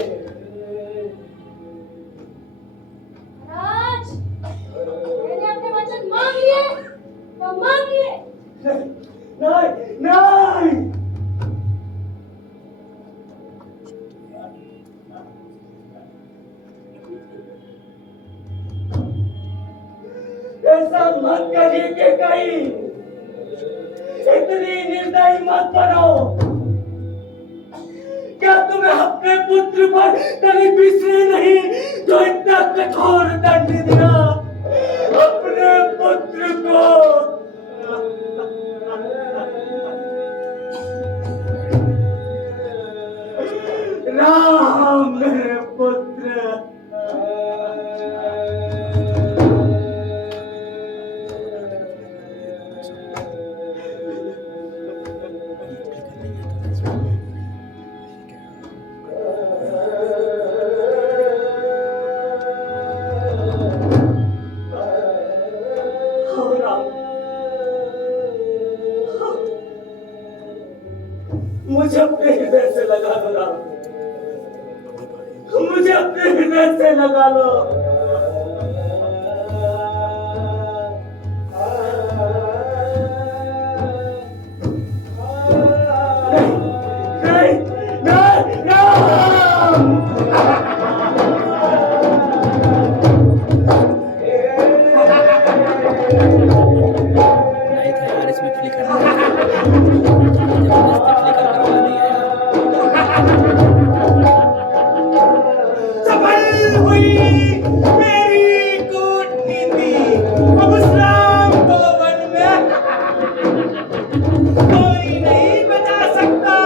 महाराज, मैंने अपने वचन मांग लिए तो मांग लिए। नहीं, नहीं, ऐसा मत करिए कि कहीं इतनी निर्दयी मत बनो। क्या तुम्हें अपने पुत्र पर कभी बिसरे नहीं जो इतना कठोर दंड दिया अपने पुत्र को? राम मेरे पुत्र, मुझे अपने हृदय से लगा दो राम, मुझे अपने हृदय से लगा लो। नहीं, नहीं, राम। नहीं था यार, इसमें फ्लिकर जबरदस्ती फ्लिकर करवा दिया यार। सफल हुई मेरी कूटनीति, अब उस राम को वन में कोई नहीं बचा सकता।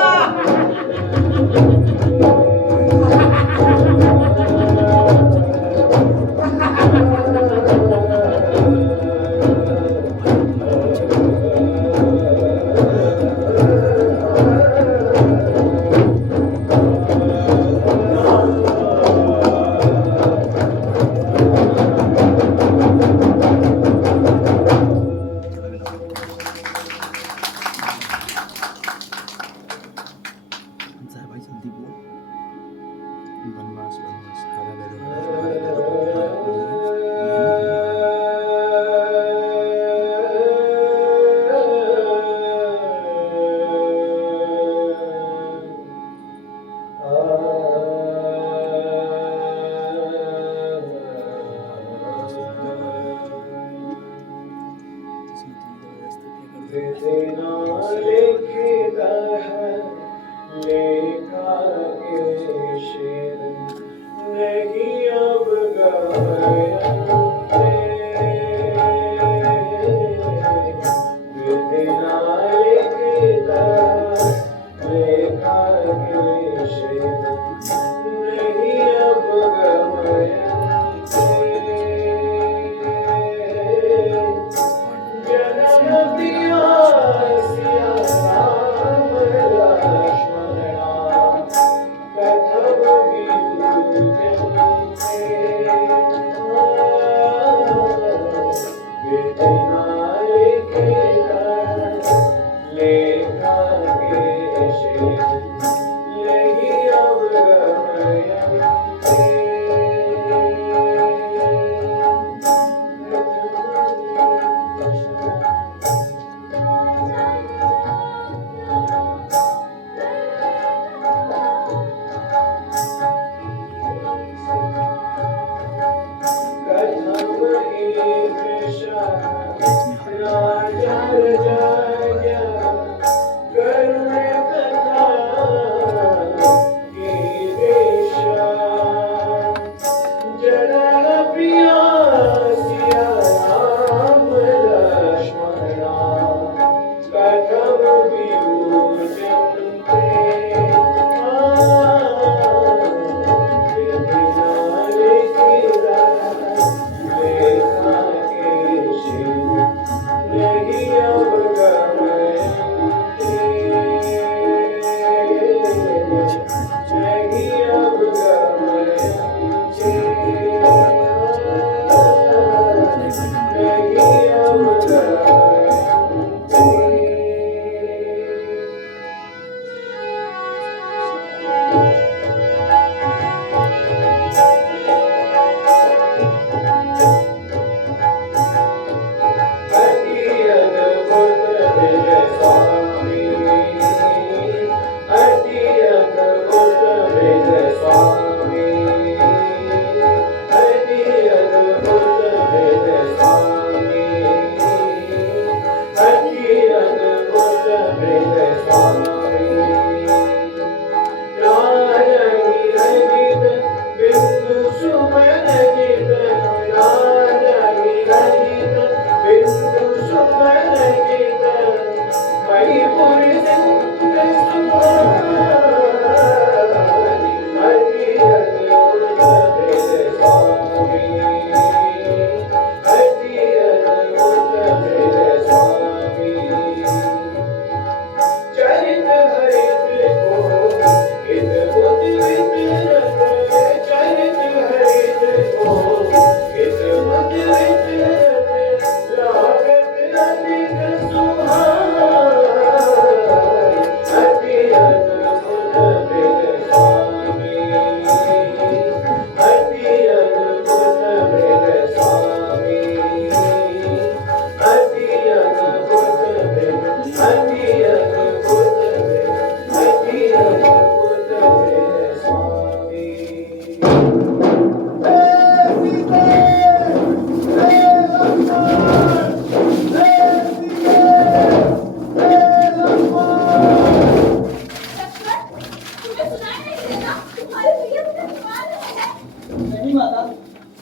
नहीं माता,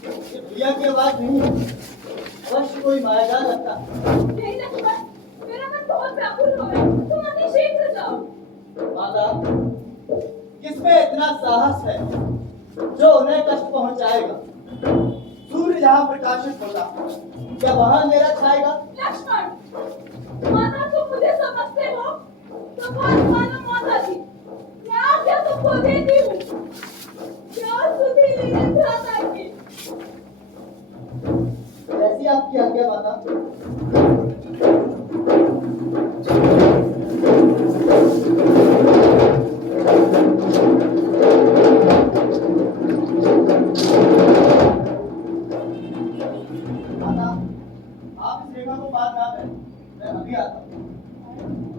ये भैया की आवाज नहीं है। अवश्य कोई मायाजाल लगता। नहीं लक्ष्मण, मेरा मन बहुत व्याकुल हो रहा है। तुम अति शीघ्र जाओ। माता, किसमें इतना साहस है जो उन्हें कष्ट पहुंचाएगा? सूर्य जहाँ प्रकाशित होगा, क्या वहाँ मेरा छाएगा? लक्ष्मण, माता तुम मुझे समझते हो तो बात मानो माता जी। मैं आज्ञा तुमको देती हूँ। क्या स्तुति मेरे भ्राता की। ऐसी आपकी आज्ञा माता। माता, आप इस रेखा को पार ना करें। मैं अभी आता हूँ।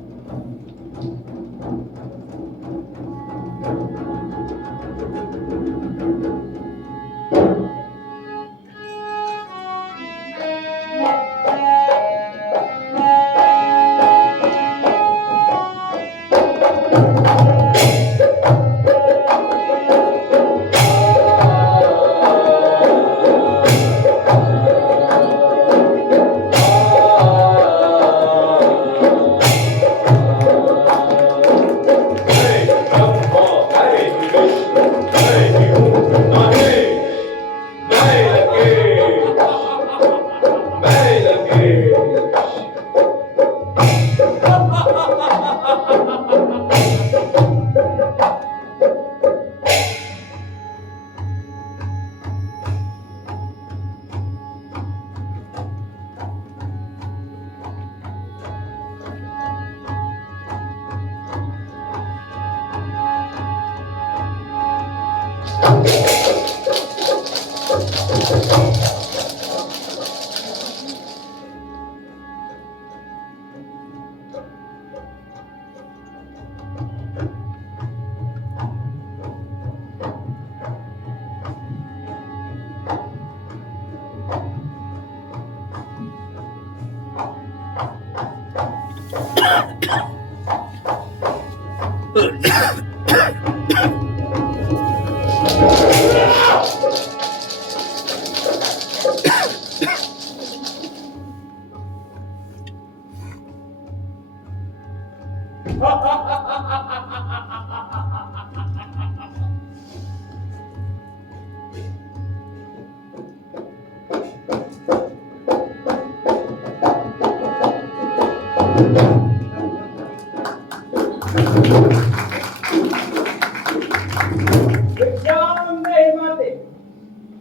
भिक्षाम देहि माते,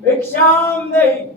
भिक्षाम देहि।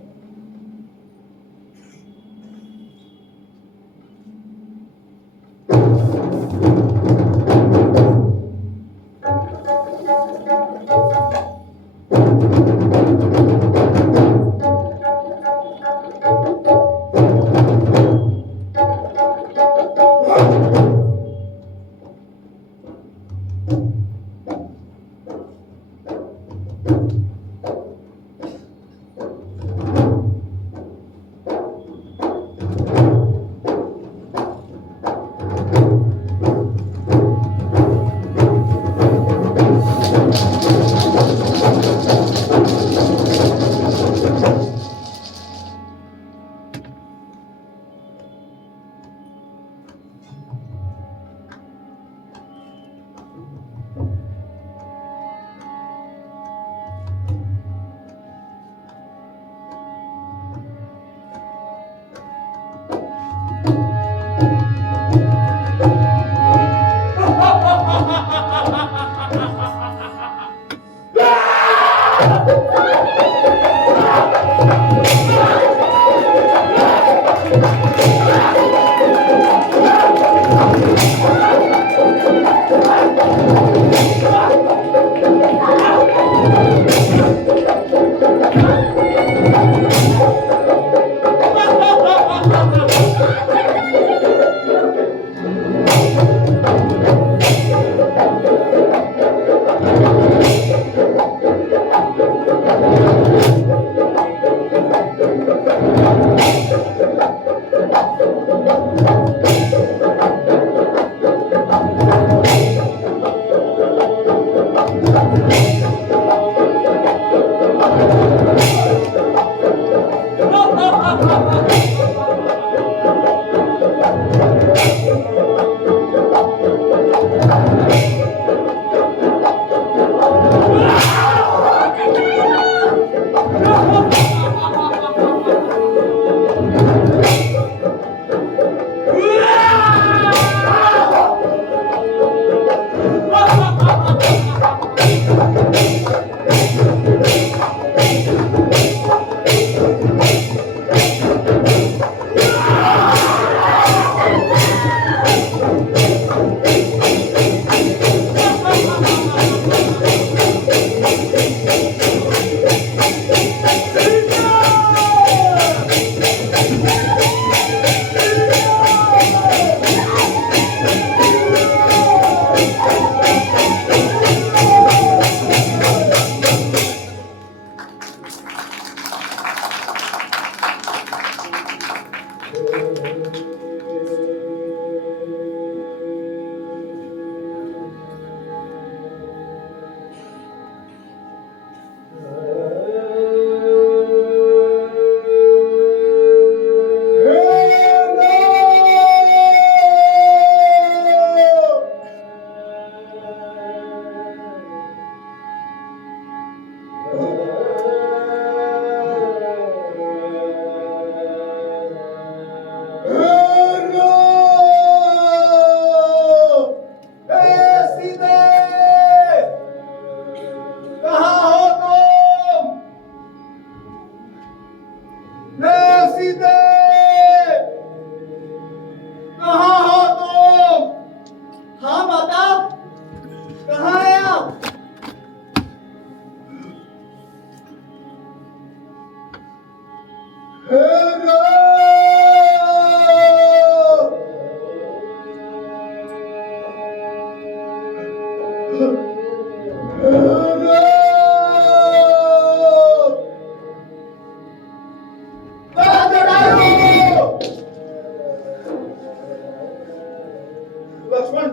लक्ष्मण,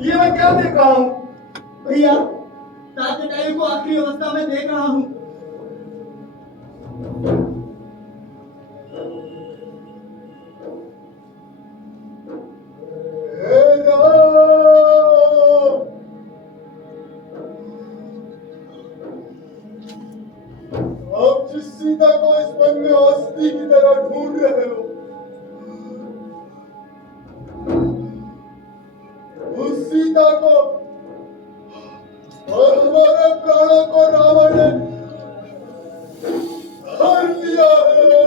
ये मैं क्या देख रहा हूँ? भैया, तात जटायु को आखिरी अवस्था में देख रहा हूँ। आप जिस सीता को इस वन में औषधि की तरह ढूंढ रहे हो, उस सीता को और हमारे प्राणों को रावण ने हर दिया है।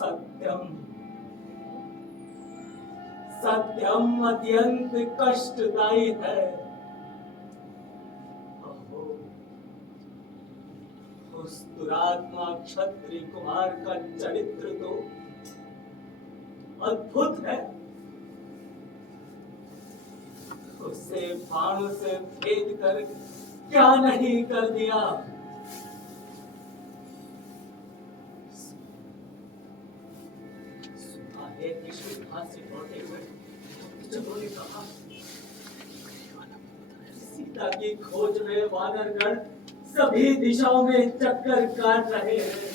सत्यम सत्यम अत्यंत कष्टदायी है। अहो, उस दुरात्मा क्षत्रिय कुमार का चरित्र तो अद्भुत है। उसे बाणों से भेद कर क्या नहीं कर दिया। से लौटे हुए जब उन्होंने कहा सीता की खोज में वानरगण सभी दिशाओं में चक्कर काट रहे हैं।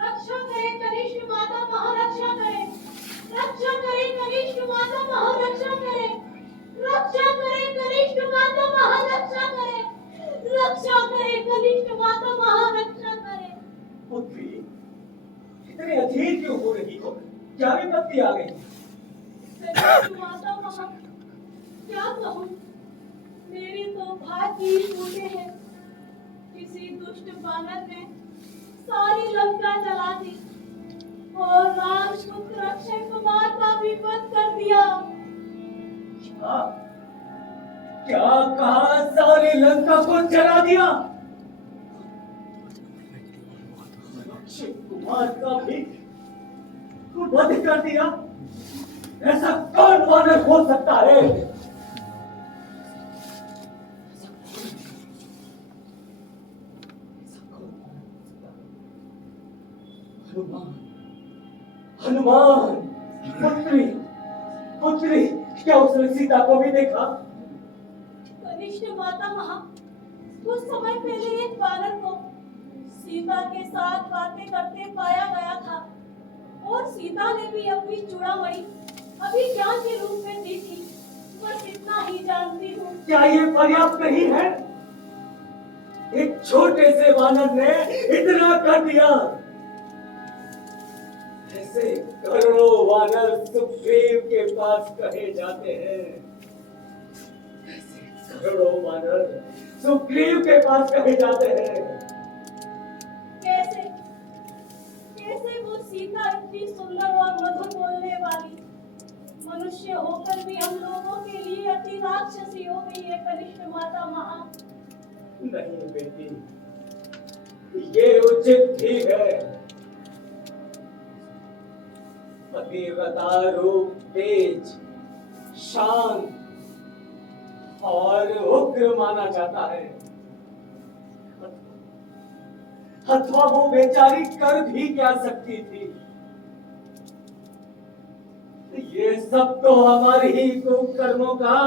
रक्षा करे कनिष्ठ माता महारक्षा करे, रक्षा करे कनिष्ठ माता महारक्षा करे, रक्षा करे कनिष्ठ माता महारक्षा करे, रक्षा करे कनिष्ठ माता महारक्षा करे। पुत्री इतने अधीर क्यों हो रही हो? क्या विपत्ति आ गई? कनिष्ठ माता महा, क्या कहूँ, मेरी तो भाग्य ही टूटे हैं। किसी दुष्ट वानर ने सारी लंका जला दी और राजपुत्र अक्षय कुमार का भी वध कर दिया। क्या कहा? सारी लंका को जला दिया? अक्षय कुमार का भी वध कर दिया? ऐसा कौन वानर हो सकता है? हनुमान, हनुमान, पुत्री, पुत्री, क्या उसने सीता को भी देखा? कनिष्ठ माता महा, कुछ समय पहले एक वानर को सीता के साथ बातें करते पाया गया था और सीता ने भी अपनी चूड़ामणि अभिज्ञान के रूप में दी थी। बस इतना ही जानती हूँ। क्या ये पर्याप्त नहीं है? एक छोटे से वानर ने इतना कर दिया। ऐसे करोड़ों वानर सुग्रीव के पास कहे जाते हैं। ऐसे करोड़ों वानर सुग्रीव के पास कहे जाते हैं। कैसे कैसे वो सीता इतनी सुंदर और मधुर बोलने वाली मनुष्य होकर भी हम लोगों के लिए अति राक्षसी हो गई है कनिष्ठ माता महा। नहीं बेटी, ये उचित भी है। पतिव्रता रूप तेज, शांत और उग्र माना जाता है, अथवा वो बेचारी कर भी क्या सकती थी। ये सब तो हमारे ही कुकर्मों का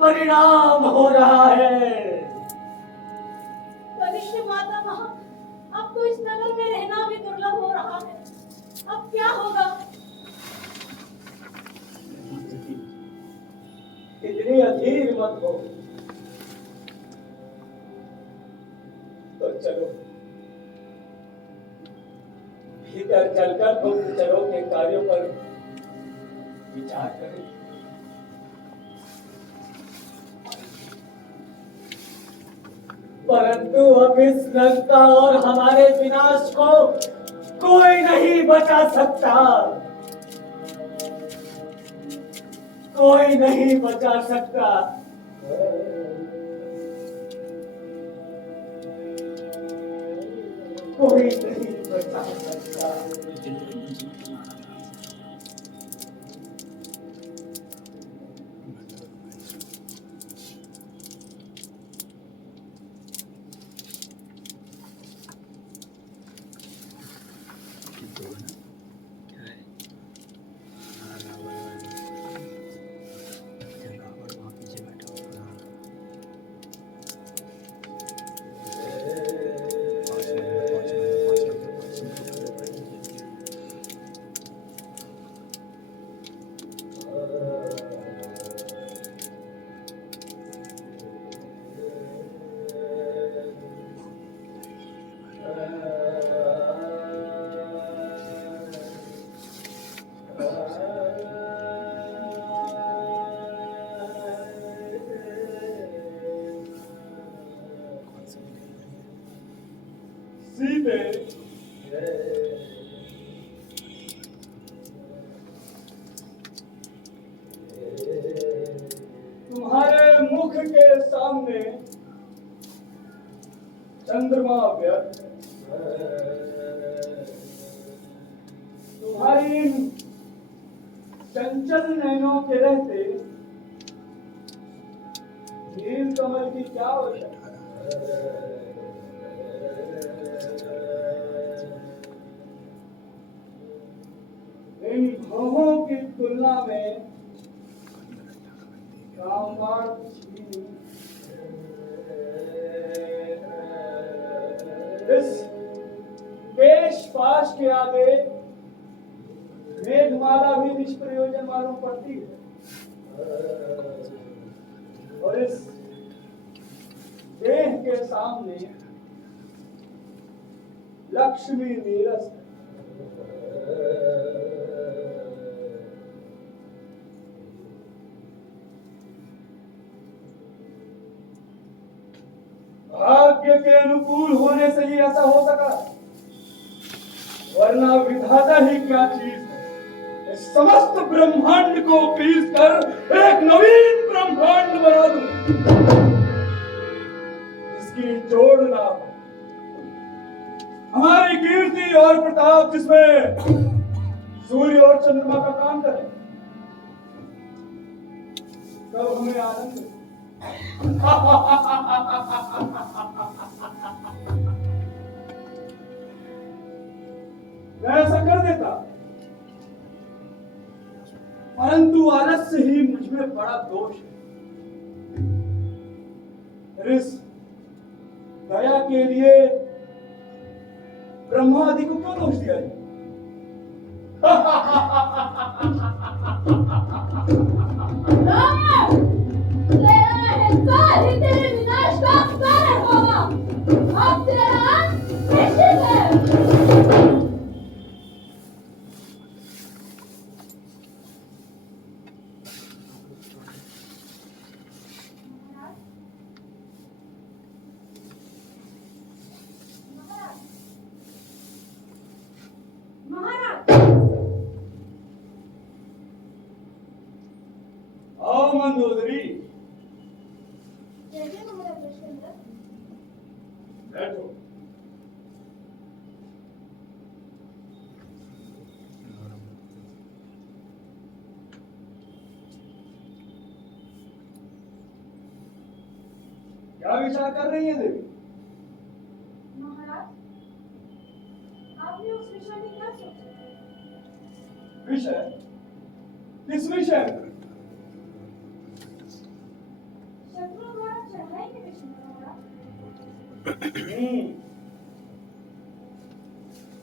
परिणाम हो रहा है। कनिष्ठ माता महा, अब तो इस नगर में रहना भी दुर्लभ हो रहा है। अब क्या होगा? इतनी अधीर मत हो। तो चलो भीतर चलकर गुप्तचरों के कार्यों पर विचार करें। परंतु अब इस लंका और हमारे विनाश को कोई नहीं बचा सकता, कोई नहीं बचा सकता। कोई नहीं बचा सकता। सीते, तुम्हारे मुख के सामने चंद्रमा व्यर्थ है। तुम्हारी इन चंचल नैनों के रहते नील कमल की क्या आवश्यकता है? इन भवों की तुलना में रामबाण इस केश पाश के आगे मेघमाला भी निष्प्रयोजन मालूम पड़ती है, और इस देह के सामने लक्ष्मी नीरस है। भाग्य के अनुकूल होने से ही ऐसा हो सका, वरना विधाता ही क्या चीज है। इस समस्त ब्रह्मांड को पीस कर एक नवीन ब्रह्मांड बना दूं, इसकी जोड़ ना हो। हमारी कीर्ति और प्रताप जिसमें सूर्य और चंद्रमा का काम करे, तब हमें आनंद है। मैं ऐसा कर देता, परंतु आलस्य ही मुझ में बड़ा दोष है। इस दया के लिए ब्रह्मा आदि को क्यों दोष दिया जाए? तेरे विनाश का कारण होगा। अब तेरा निश्चित है। आओ मंदोदरी, जय जय महाराज दुष्यंत। बैठो। क्या विचार कर रही है देवी? महाराज, आपने उस विषय में क्या सोचा? विषय? किस विषय में? शत्रु द्वारा चढ़ाई के विषय में महाराज।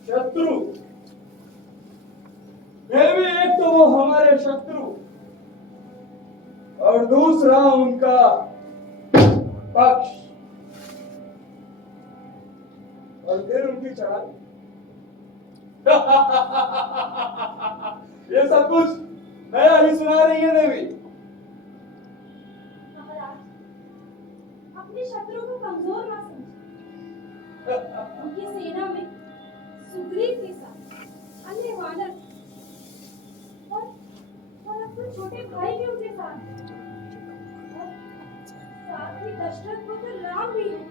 शत्रु देवी, एक तो वो हमारे शत्रु और दूसरा उनका पक्ष, और फिर उनकी चढ़ाई। ये सब कुछ नया ही सुना रही है देवी। महाराज, अपने शत्रु को कमजोर ना समझें। उनकी सेना में सुग्रीव के साथ अन्य वानर और अपने छोटे भाई भी उनके साथ हैं। और साथ ही दशरथ पुत्र राम भी हैं।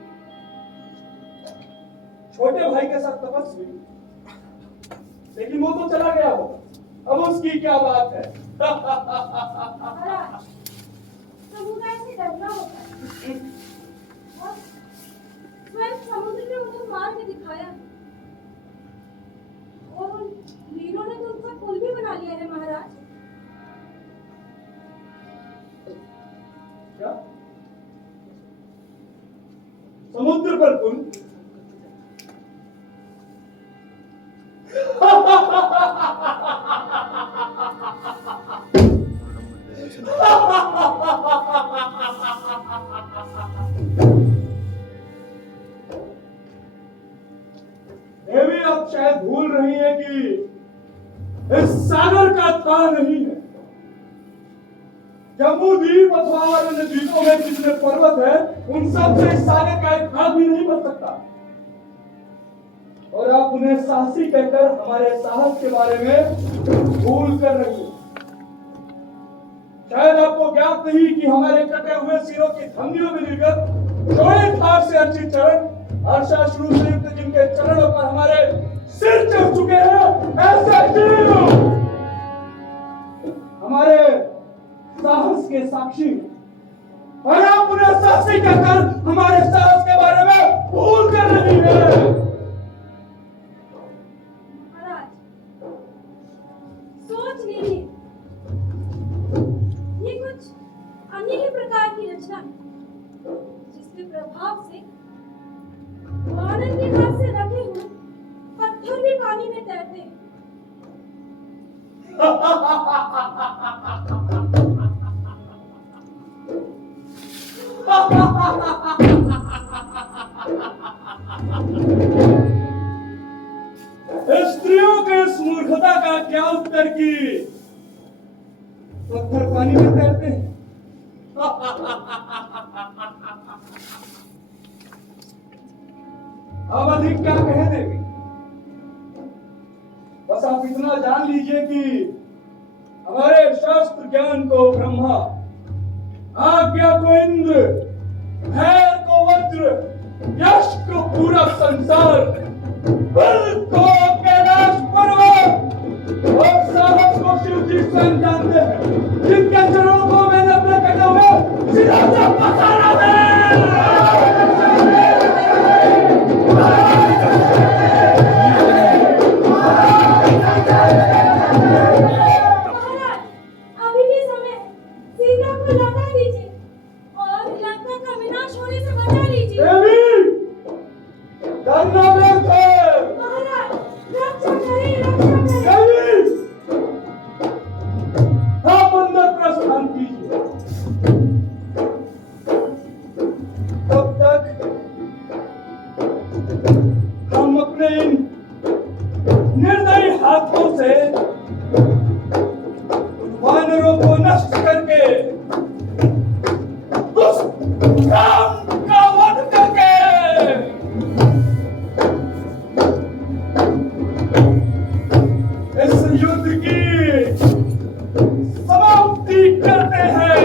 छोटे भाई के साथ तपस्वी, लेकिन वो तो चला गया हो, अब उसकी क्या बात है? महाराज, समुदाय से डरना होता है और स्वयं समुद्र ने उन्हें मार के दिखाया है। और उन वीरों ने तो उनका कुल भी बना लिया है महाराज। क्या? समुद्र पर कुल? देवी, आप शायद भूल रही है कि इस सागर का था नहीं है। जम्मू द्वीप अथवा अन्य द्वीपों में जितने पर्वत है, उन सब से इस सागर का एक भाग भी नहीं बन सकता। और आप उन्हें साहसी कहकर हमारे साहस के बारे में भूल कर रही हैं। शायद आपको ज्ञात नहीं कि हमारे कटे हुए सिरों की धमनियों में गिरकर चौड़े धार से अर्चित चरण, हर्षाश्रु से युक्त जिनके चरणों पर हमारे सिर चढ़ चुके हैं, ऐसे जीव हमारे साहस के साक्षी हैं। और आप उन्हें साहसी कहकर हमारे साहस के बारे में भूल कर रही है। महाराज, सोच लीजिए, ये कुछ अन्य ही प्रकार की रचना है, जिसके प्रभाव से वानर के हाथ से रखे हुए पत्थर भी पानी में तैरते हैं। स्त्रियों के इस मूर्खता का क्या उत्तर की पत्थर पानी में तैरते हैं? अब अधिक क्या कहे देवी? बस आप इतना जान लीजिए कि हमारे शास्त्र ज्ञान को ब्रह्मा, आज्ञा को इंद्र, धैर्य को वज्र, यश को पूरा संसार, बल को कैलाश पर्वत और साहस को शिव जी स्वयं जानते हैं, जिनके चरणों को मैंने अपने कटे हुए सिरों से पसारा है। महाराज, अभी भी समय है। सीता को लौटा दीजिए और लंका का विनाश होने से बचा लीजिए। देवी, डरना व्यर्थ है। महाराज, रक्षा करें, रक्षा करें। देवी, आप अंदर प्रस्थान कीजिए। तब तक हम अपने इन निर्दयी हाथों से उन वानरों को नष्ट करके उस काम का वध करके इस युद्ध की समाप्ति करते हैं।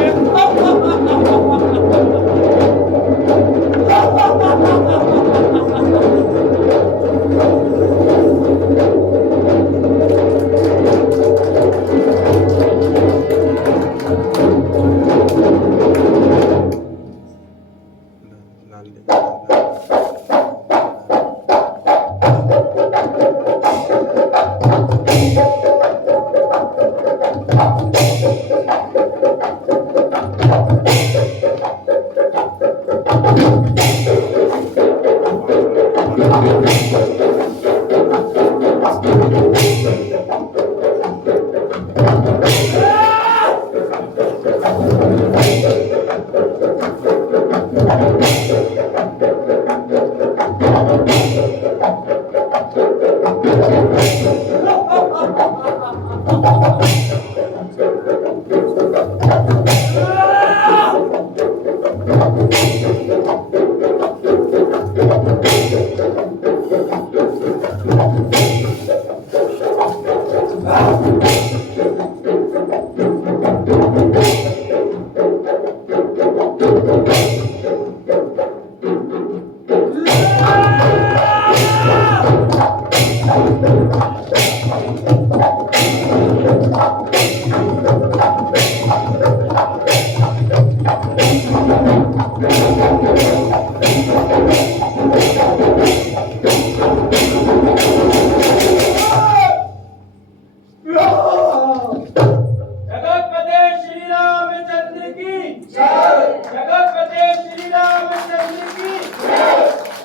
जगतपते श्री रामचंद्र की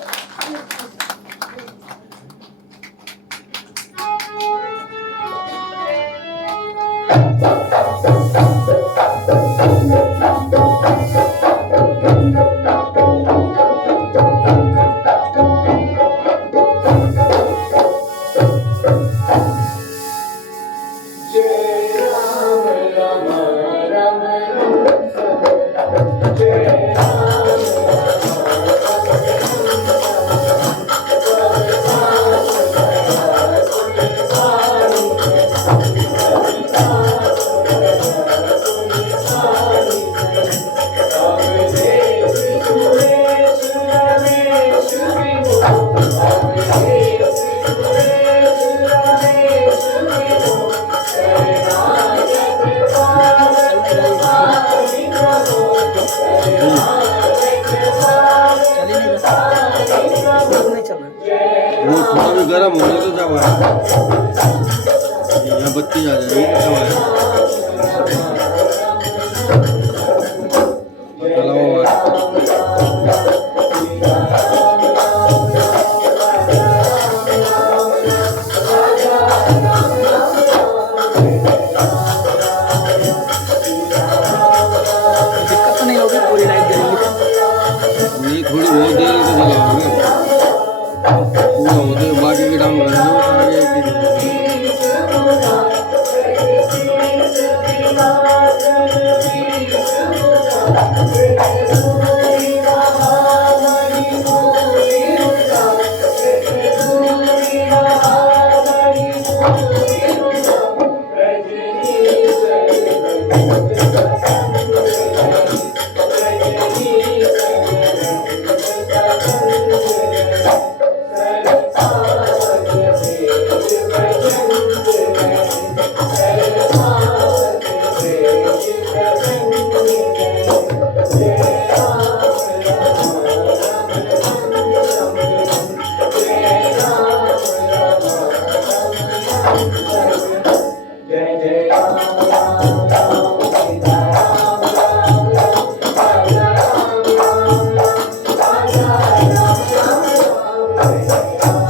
जय राम राम राम राम जय राम वो थोड़ा भी गर्म होने तो जब आया यहाँ बत्ती जा रही है जब आया चला हुआ है। दिक्कत तो नहीं होगी, पूरी लाइट जलेंगी नहीं थोड़ी बहुत देर ही तो जलाओगे पूरा होते बाकी के काम करना है जय जय राम राम राम सीता राम राम राम राजा राम राम राजा राम राम राम जय जय राम